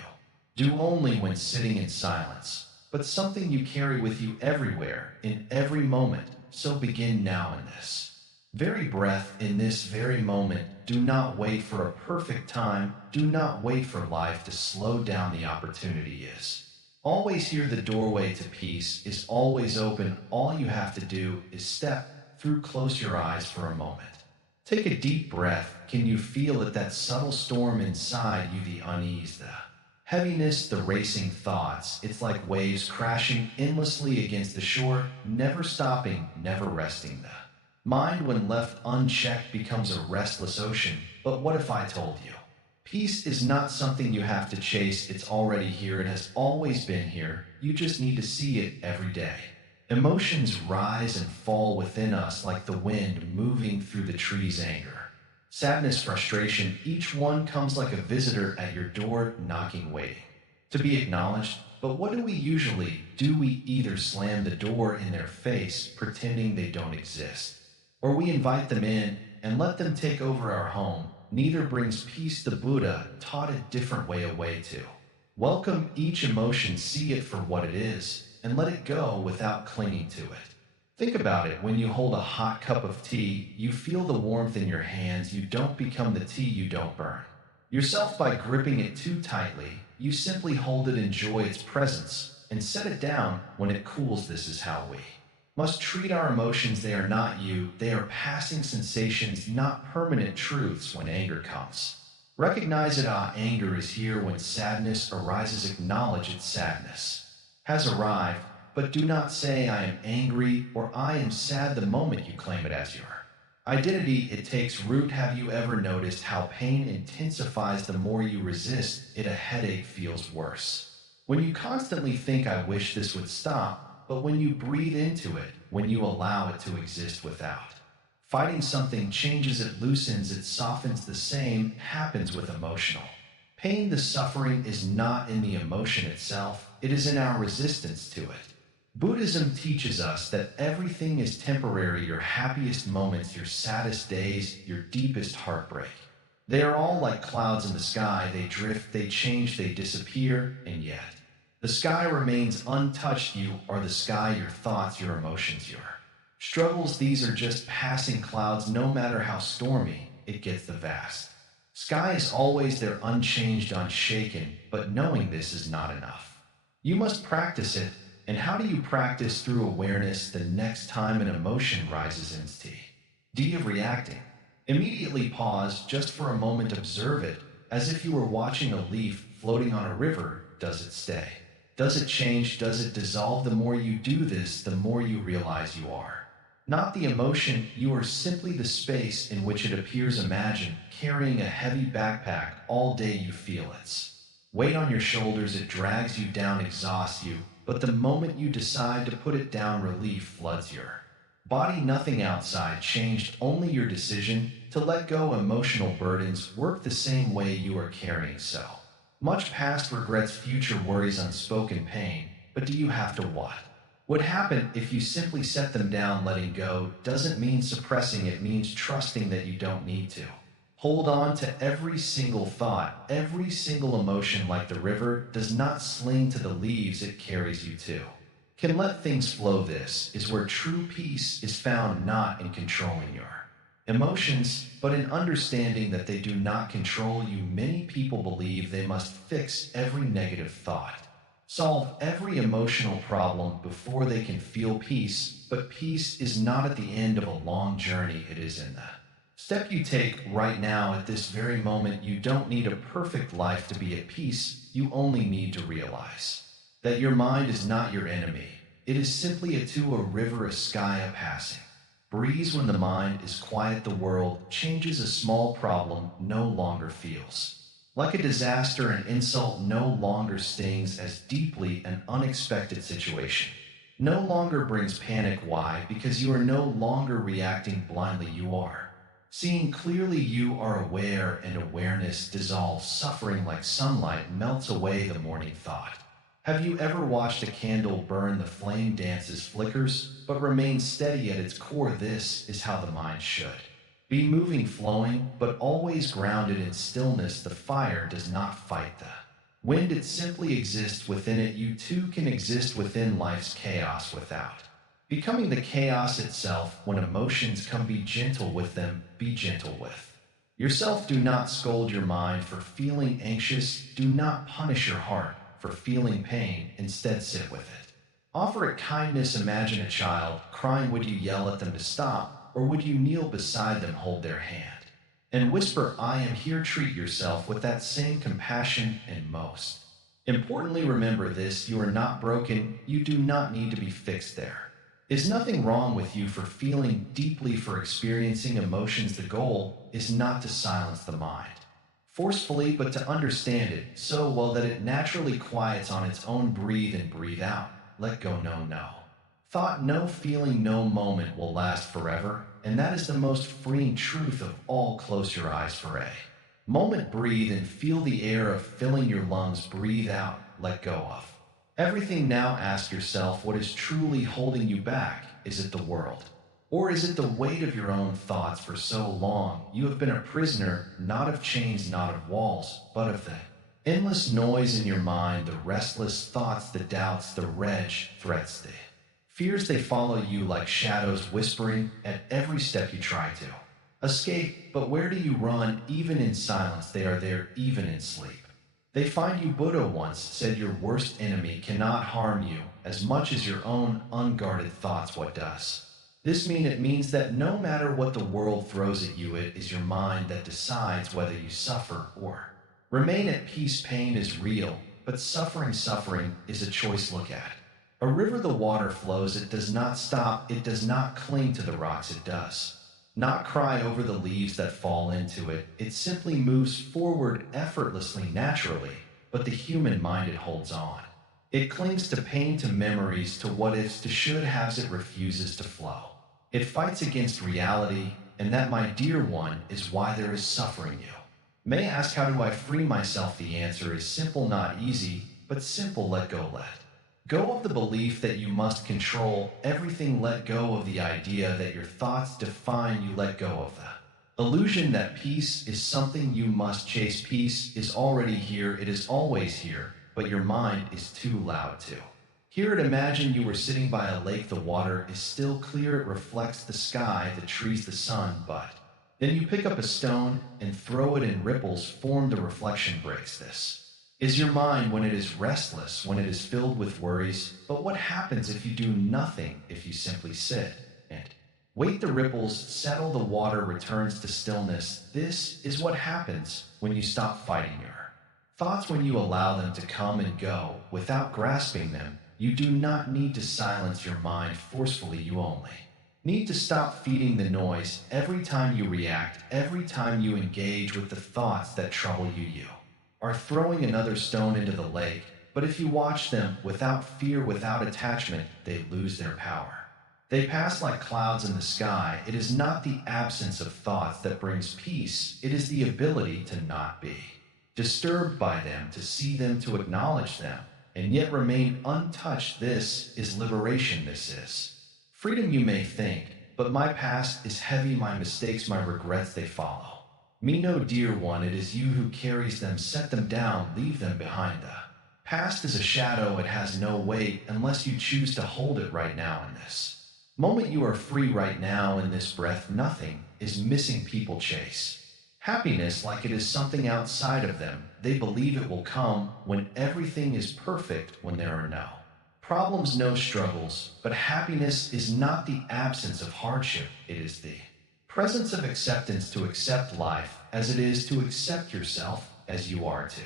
do only when sitting in silence, but something you carry with you everywhere, in every moment. So begin now in this very breath, in this very moment. Do not wait for a perfect time. Do not wait for life to slow down. The opportunity is always here. The doorway to peace is always open. All you have to do is step through. Close your eyes for a moment. Take a deep breath. Can you feel it? That subtle storm inside you, the unease, the heaviness, the racing thoughts. It's like waves crashing endlessly against the shore, never stopping, never resting. The mind, when left unchecked, becomes a restless ocean. But what if I told you peace is not something you have to chase? It's already here. It has always been here. You just need to see it every day. Emotions rise and fall within us like the wind moving through the trees. Anger, sadness, frustration, each one comes like a visitor at your door, knocking, waiting to be acknowledged. But what do we usually do? We either slam the door in their face, pretending they don't exist, or we invite them in and let them take over our home. Neither brings peace. The Buddha taught a different way, a way to welcome each emotion, see it for what it is, and let it go without clinging to it. Think about it. When you hold a hot cup of tea, you feel the warmth in your hands. You don't become the tea. You don't burn yourself by gripping it too tightly. You simply hold it, enjoy its presence, and set it down when it cools. This is how we must treat our emotions. They are not you. They are passing sensations, not permanent truths. When anger comes, recognize it. Anger is here. When sadness arises, acknowledge its sadness has arrived, but do not say I am angry or I am sad the moment you claim it as your identity. It takes root. Have you ever noticed how pain intensifies the more you resist it? A headache feels worse when you constantly think, I wish this would stop, but when you breathe into it, when you allow it to exist without fighting something, changes it, loosens it, softens. The same happens with emotional pain. The suffering is not in the emotion itself, it is in our resistance to it. Buddhism teaches us that everything is temporary. Your happiest moments, your saddest days, your deepest heartbreak, they are all like clouds in the sky. They drift, they change, they disappear, and yet the sky remains untouched. You are the sky, your thoughts, your emotions, your struggles. These are just passing clouds. No matter how stormy it gets, the vast sky is always there, unchanged, unshaken. But knowing this is not enough. You must practice it. And how do you practice? Through awareness. The next time an emotion rises instead of reacting, immediately pause just for a moment. Observe it as if you were watching a leaf floating on a river. Does it stay? Does it change? Does it dissolve? The more you do this, the more you realize you are not the emotion. You are simply the space in which it appears. Imagine carrying a heavy backpack all day. You feel its Weight on your shoulders, it drags you down, exhausts you, but the moment you decide to put it down, relief floods your body. Nothing outside changed, only your decision to let go. Emotional burdens work the same way. You are carrying so much past regrets, future worries, unspoken pain. But do you have to what? Would happen if you simply set them down? Letting go doesn't mean suppressing, it means trusting that you don't need to hold on to every single thought, every single emotion. Like the river does not sling to the leaves it carries, you too can let things flow. This is where true peace is found, not in controlling your emotions, but in understanding that they do not control you. Many people believe they must fix every negative thought, solve every emotional problem before they can feel peace, but peace is not at the end of a long journey. It is in the step you take right now, at this very moment. You don't need a perfect life to be at peace. You only need to realize that your mind is not your enemy. It is simply a tool, a river, a sky, a passing breeze. When the mind is quiet, the world changes. A small problem no longer feels like a disaster. An insult no longer stings as deeply. An unexpected situation no longer brings panic. Why? Because you are no longer reacting blindly. You are seeing clearly. You are aware, and awareness dissolves suffering like sunlight, melts away the morning thought. Have you ever watched a candle burn? The flame dances, flickers, but remains steady at its core. This is how the mind should be, moving, flowing, but always grounded in stillness. The fire does not fight the wind, it simply exists within it. You too can exist within life's chaos without becoming the chaos itself. When emotions come, be gentle with them, be gentle with yourself. Do not scold your mind for feeling anxious, do not punish your heart for feeling pain. Instead, sit with it. Offer it kindness. Imagine a child crying. Would you yell at them to stop, or would you kneel beside them, hold their hand, and whisper, "I am here"? Treat yourself with that same compassion, and most importantly, remember this: you are not broken. You do not need to be fixed. There is nothing wrong with you for feeling deeply, for experiencing emotions. The goal is not to silence the mind forcefully, but to understand it so well that it naturally quiets on its own. Breathe in, breathe out. Let go. No thought, no feeling, no moment will last forever, and that is the most freeing truth of all. Close your eyes for a moment. Breathe and feel the air filling your lungs. Breathe out. Let go of everything. Now ask yourself, what is truly holding you back? Is it the world? Or is it the weight of your own thoughts? For so long, you have been a prisoner, not of chains, not of walls, but of the endless noise in your mind, the restless thoughts, the doubts, the rage, threats, the fears. They follow you like shadows, whispering at every step you try to escape. But where do you run? Even in silence, they are there, even in sleep. They find you. Buddha once said your worst enemy cannot harm you as much as your own unguarded thoughts. What does this mean? It means that no matter what the world throws at you, it is your mind that decides whether you suffer or remain at peace. Pain is real, but suffering is a choice. Look at a river. The water flows. It does not stop. It does not cling to the rocks. It does not cry over the leaves that fall into it. It simply moves forward effortlessly, naturally. But the human mind, it holds on. It clings to pain, to memories, to what ifs, to should haves. It refuses to flow. It fights against reality, and that, my dear one, is why there is suffering. You may ask, how do I free myself? The answer is simple, not easy, but simple. Let go. Let go of the belief that you must control everything. Let go of the idea that your thoughts define you. Let go of the illusion that peace is something you must chase. Peace is already here. It is always here, but your mind is too loud to hear it. Imagine you were sitting by a lake. The water is still clear. It reflects the sky, the trees, the sun. But then you pick up a stone and throw it, and ripples form. The reflection breaks. This is your mind when it is restless, when it is filled with worries. But what happens if you do nothing? If you simply sit and wait, the ripples settle, the water returns to stillness. This is what happens when you stop fighting your thoughts, when you allow them to come and go without grasping them. You do not need to silence your mind forcefully. You only need to stop feeding the noise. Every time you react, every time you engage with the thoughts that trouble you, you are throwing another stone into the lake, but if you watch them without fear, without attachment, they lose their power. They pass like clouds in the sky. It is not the absence of thoughts that brings peace, it is the ability to not be disturbed by them, to see them, to acknowledge them, and yet remain untouched. This is liberation, this is freedom. You may think, but my past is heavy, my mistakes, my regrets, they follow me. No, dear one, it is you who carries them. Set them down, leave them behind. The past is a shadow, it has no weight unless you choose to hold it right now in this moment. You are free right now in this breath. Nothing is missing. People chase happiness like it is something outside of them. They believe it will come when everything is perfect, when there are no problems, no struggles. But happiness is not the absence of hardship, it is the presence of acceptance, to accept life as it is, to accept yourself as you are, to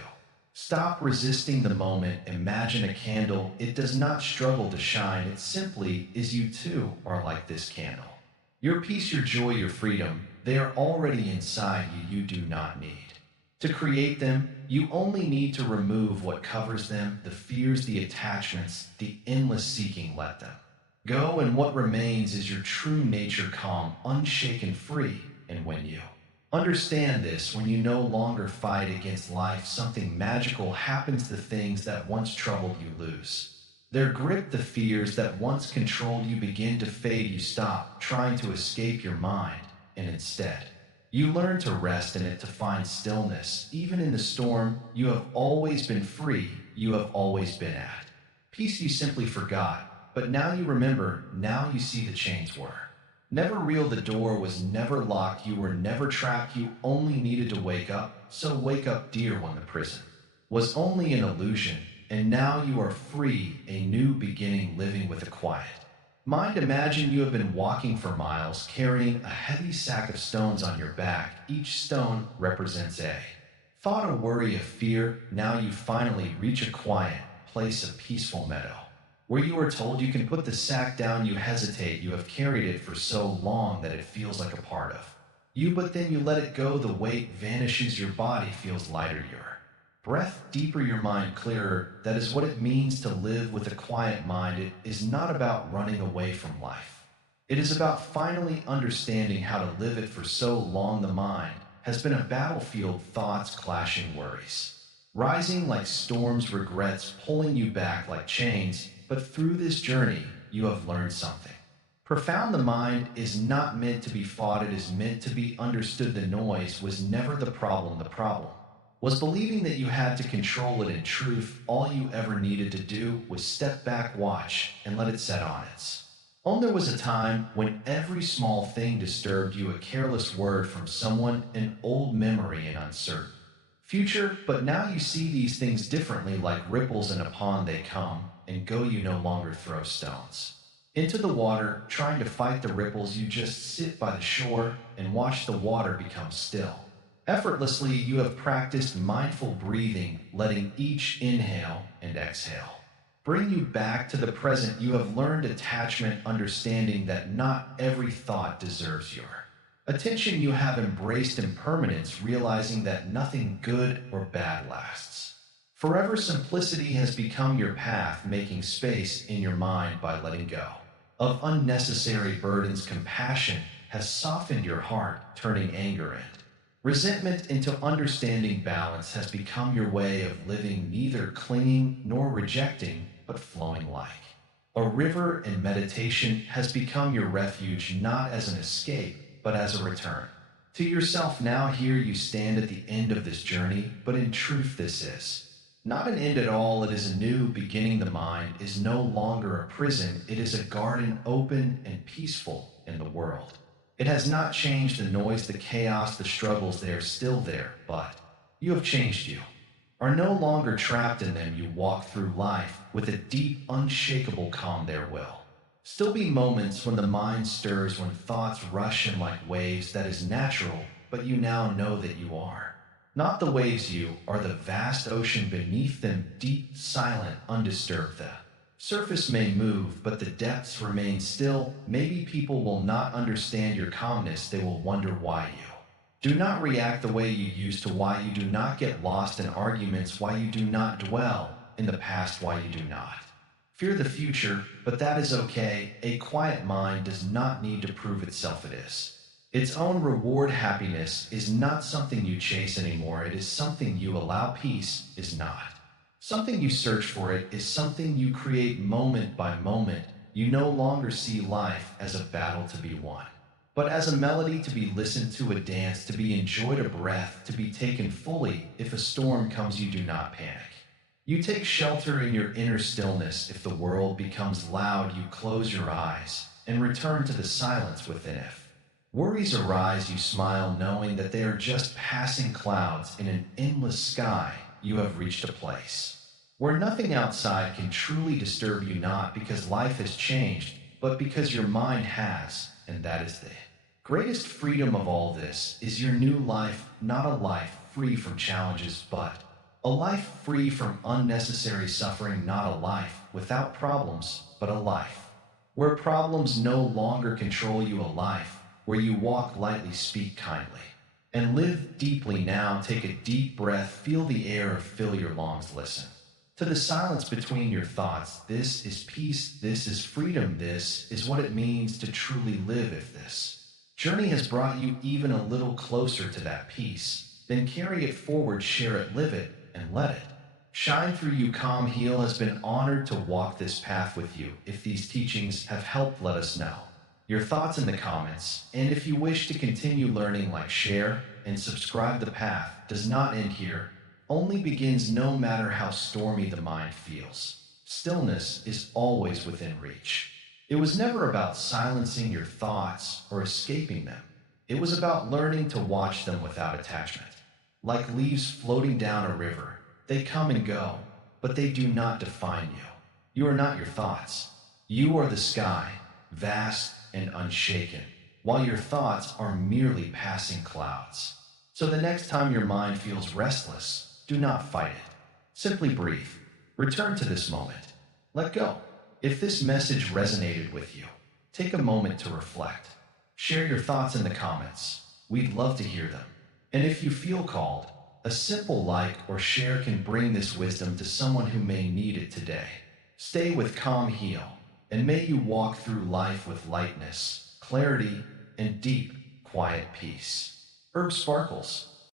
stop resisting the moment. Imagine a candle. It does not struggle to shine. It simply is. You too are like this candle. Your peace, your joy, your freedom, they are already inside you. You do not need to create them. You only need to remove what covers them, the fears, the attachments, the endless seeking. Let them go, and what remains is your true nature, calm, unshaken, free. And when you understand this, when you no longer fight against life, something magical happens. The things that once troubled you lose their grip. The fears that once controlled you begin to fade. You stop trying to escape your mind, and instead, you learn to rest in it, to find stillness. Even in the storm, you have always been free. You have always been at peace. You simply forgot, but now you remember. Now you see the chains were never real. The door was never locked. You were never trapped. You only needed to wake up. So wake up, dear one. The prison was only an illusion, and now you are free, a new beginning, living with a quiet mind. Imagine you have been walking for miles, carrying a heavy sack of stones on your back. Each stone represents a thought, a worry, a fear. Now you finally reach a quiet place, a peaceful meadow, where you are told you can put the sack down. You hesitate. You have carried it for so long that it feels like a part of you, but then you let it go. The weight vanishes. Your body feels lighter, your breath deeper, your mind clearer. That is what it means to live with a quiet mind. It is not about running away from life. It is about finally understanding how to live it. For so long, the mind has been a battlefield, thoughts clashing, worries rising like storms, regrets pulling you back like chains. But through this journey, you have learned something profound. The mind is not meant to be fought, it is meant to be understood. The noise was never the problem. The problem was believing that you had to control it. In truth, all you ever needed to do was step back, watch, and let it set on its own. There was a time when every small thing disturbed you, a careless word from someone, an old memory, an uncertain future. But now you see these things differently, like ripples in a pond. They come and go. You no longer throw stones into the water, trying to fight the ripples. You just sit by the shore and watch the water become still. Effortlessly, you have practiced mindful breathing, letting each inhale and exhale bring you back to the present. You have learned attachment, understanding that not every thought deserves your attention. You have embraced impermanence, realizing that nothing good or bad lasts forever. Simplicity has become your path, making space in your mind by letting go of unnecessary burdens. Compassion has softened your heart, turning anger and resentment into understanding. Balance has become your way of living, neither clinging nor rejecting, but flowing like a river. And meditation has become your refuge, not as an escape, but as a return to yourself. Now here you stand at the end of this journey, but in truth this is not an end at all. It is a new beginning. The mind is no longer a prison. It is a garden, open and peaceful in the world. It has not changed. The noise, the chaos, the struggles, they are still there, but you have changed. You are no longer trapped in them. You walk through life with a deep, unshakable calm. There will still be moments when the mind stirs, when thoughts rush in like waves. That is natural, but you now know that you are not the waves. You are the vast ocean beneath them, deep, silent, undisturbed. The surface may move, but the depths remain still. Maybe people will not understand your calmness. They will wonder why you Do not react the way you used to. Why you do not get lost in arguments. Why you do not dwell in the past. Why you do not fear the future, but that is okay. A quiet mind does not need to prove itself. It is its own reward. Happiness is not something you chase anymore. It is something you allow. Peace is not something you search for. It is something you create moment by moment. You no longer see life as a battle to be won, but as a melody to be listened to, a dance to be enjoyed, a breath to be taken fully. If a storm comes, you do not panic. You take shelter in your inner stillness. If the world becomes loud, you close your eyes and return to the silence within. If worries arise, you smile, knowing that they are just passing clouds in an endless sky. You have reached a place where nothing outside can truly disturb you, not because life has changed, but because your mind has, and that is the greatest freedom of all. This is your new life, not a life free from challenges, but a life free from unnecessary suffering, not a life without problems, but a life where problems no longer control you, a life where you walk lightly, speak kindly, and live deeply. Now take a deep breath, feel the air, fill your lungs, listen to the silence between your thoughts. This is peace, this is freedom, this is what it means to truly live. If this journey has brought you even a little closer to that peace, then carry it forward, share it, live it, and let it shine through you. Calm Heal has been honored to walk this path with you. If these teachings have helped, let us know your thoughts in the comments. And if you wish to continue learning, like, share, and subscribe. The path does not end here, only begins. No matter how stormy the mind feels, stillness is always within reach. It was never about silencing your thoughts or escaping them. It was about learning to watch them without attachment. Like leaves floating down a river, they come and go, but they do not define you. You are not your thoughts. You are the sky, vast and unshaken, while your thoughts are merely passing clouds. So the next time your mind feels restless, do not fight it. Simply breathe. Return to this moment. Let go. If this message resonated with you, take a moment to reflect. Share your thoughts in the comments. We'd love to hear them. And if you feel called, a simple like or share can bring this wisdom to someone who may need it today. Stay with Calm Heal, and may you walk through life with lightness, clarity, and deep, quiet peace. Herb Sparkles.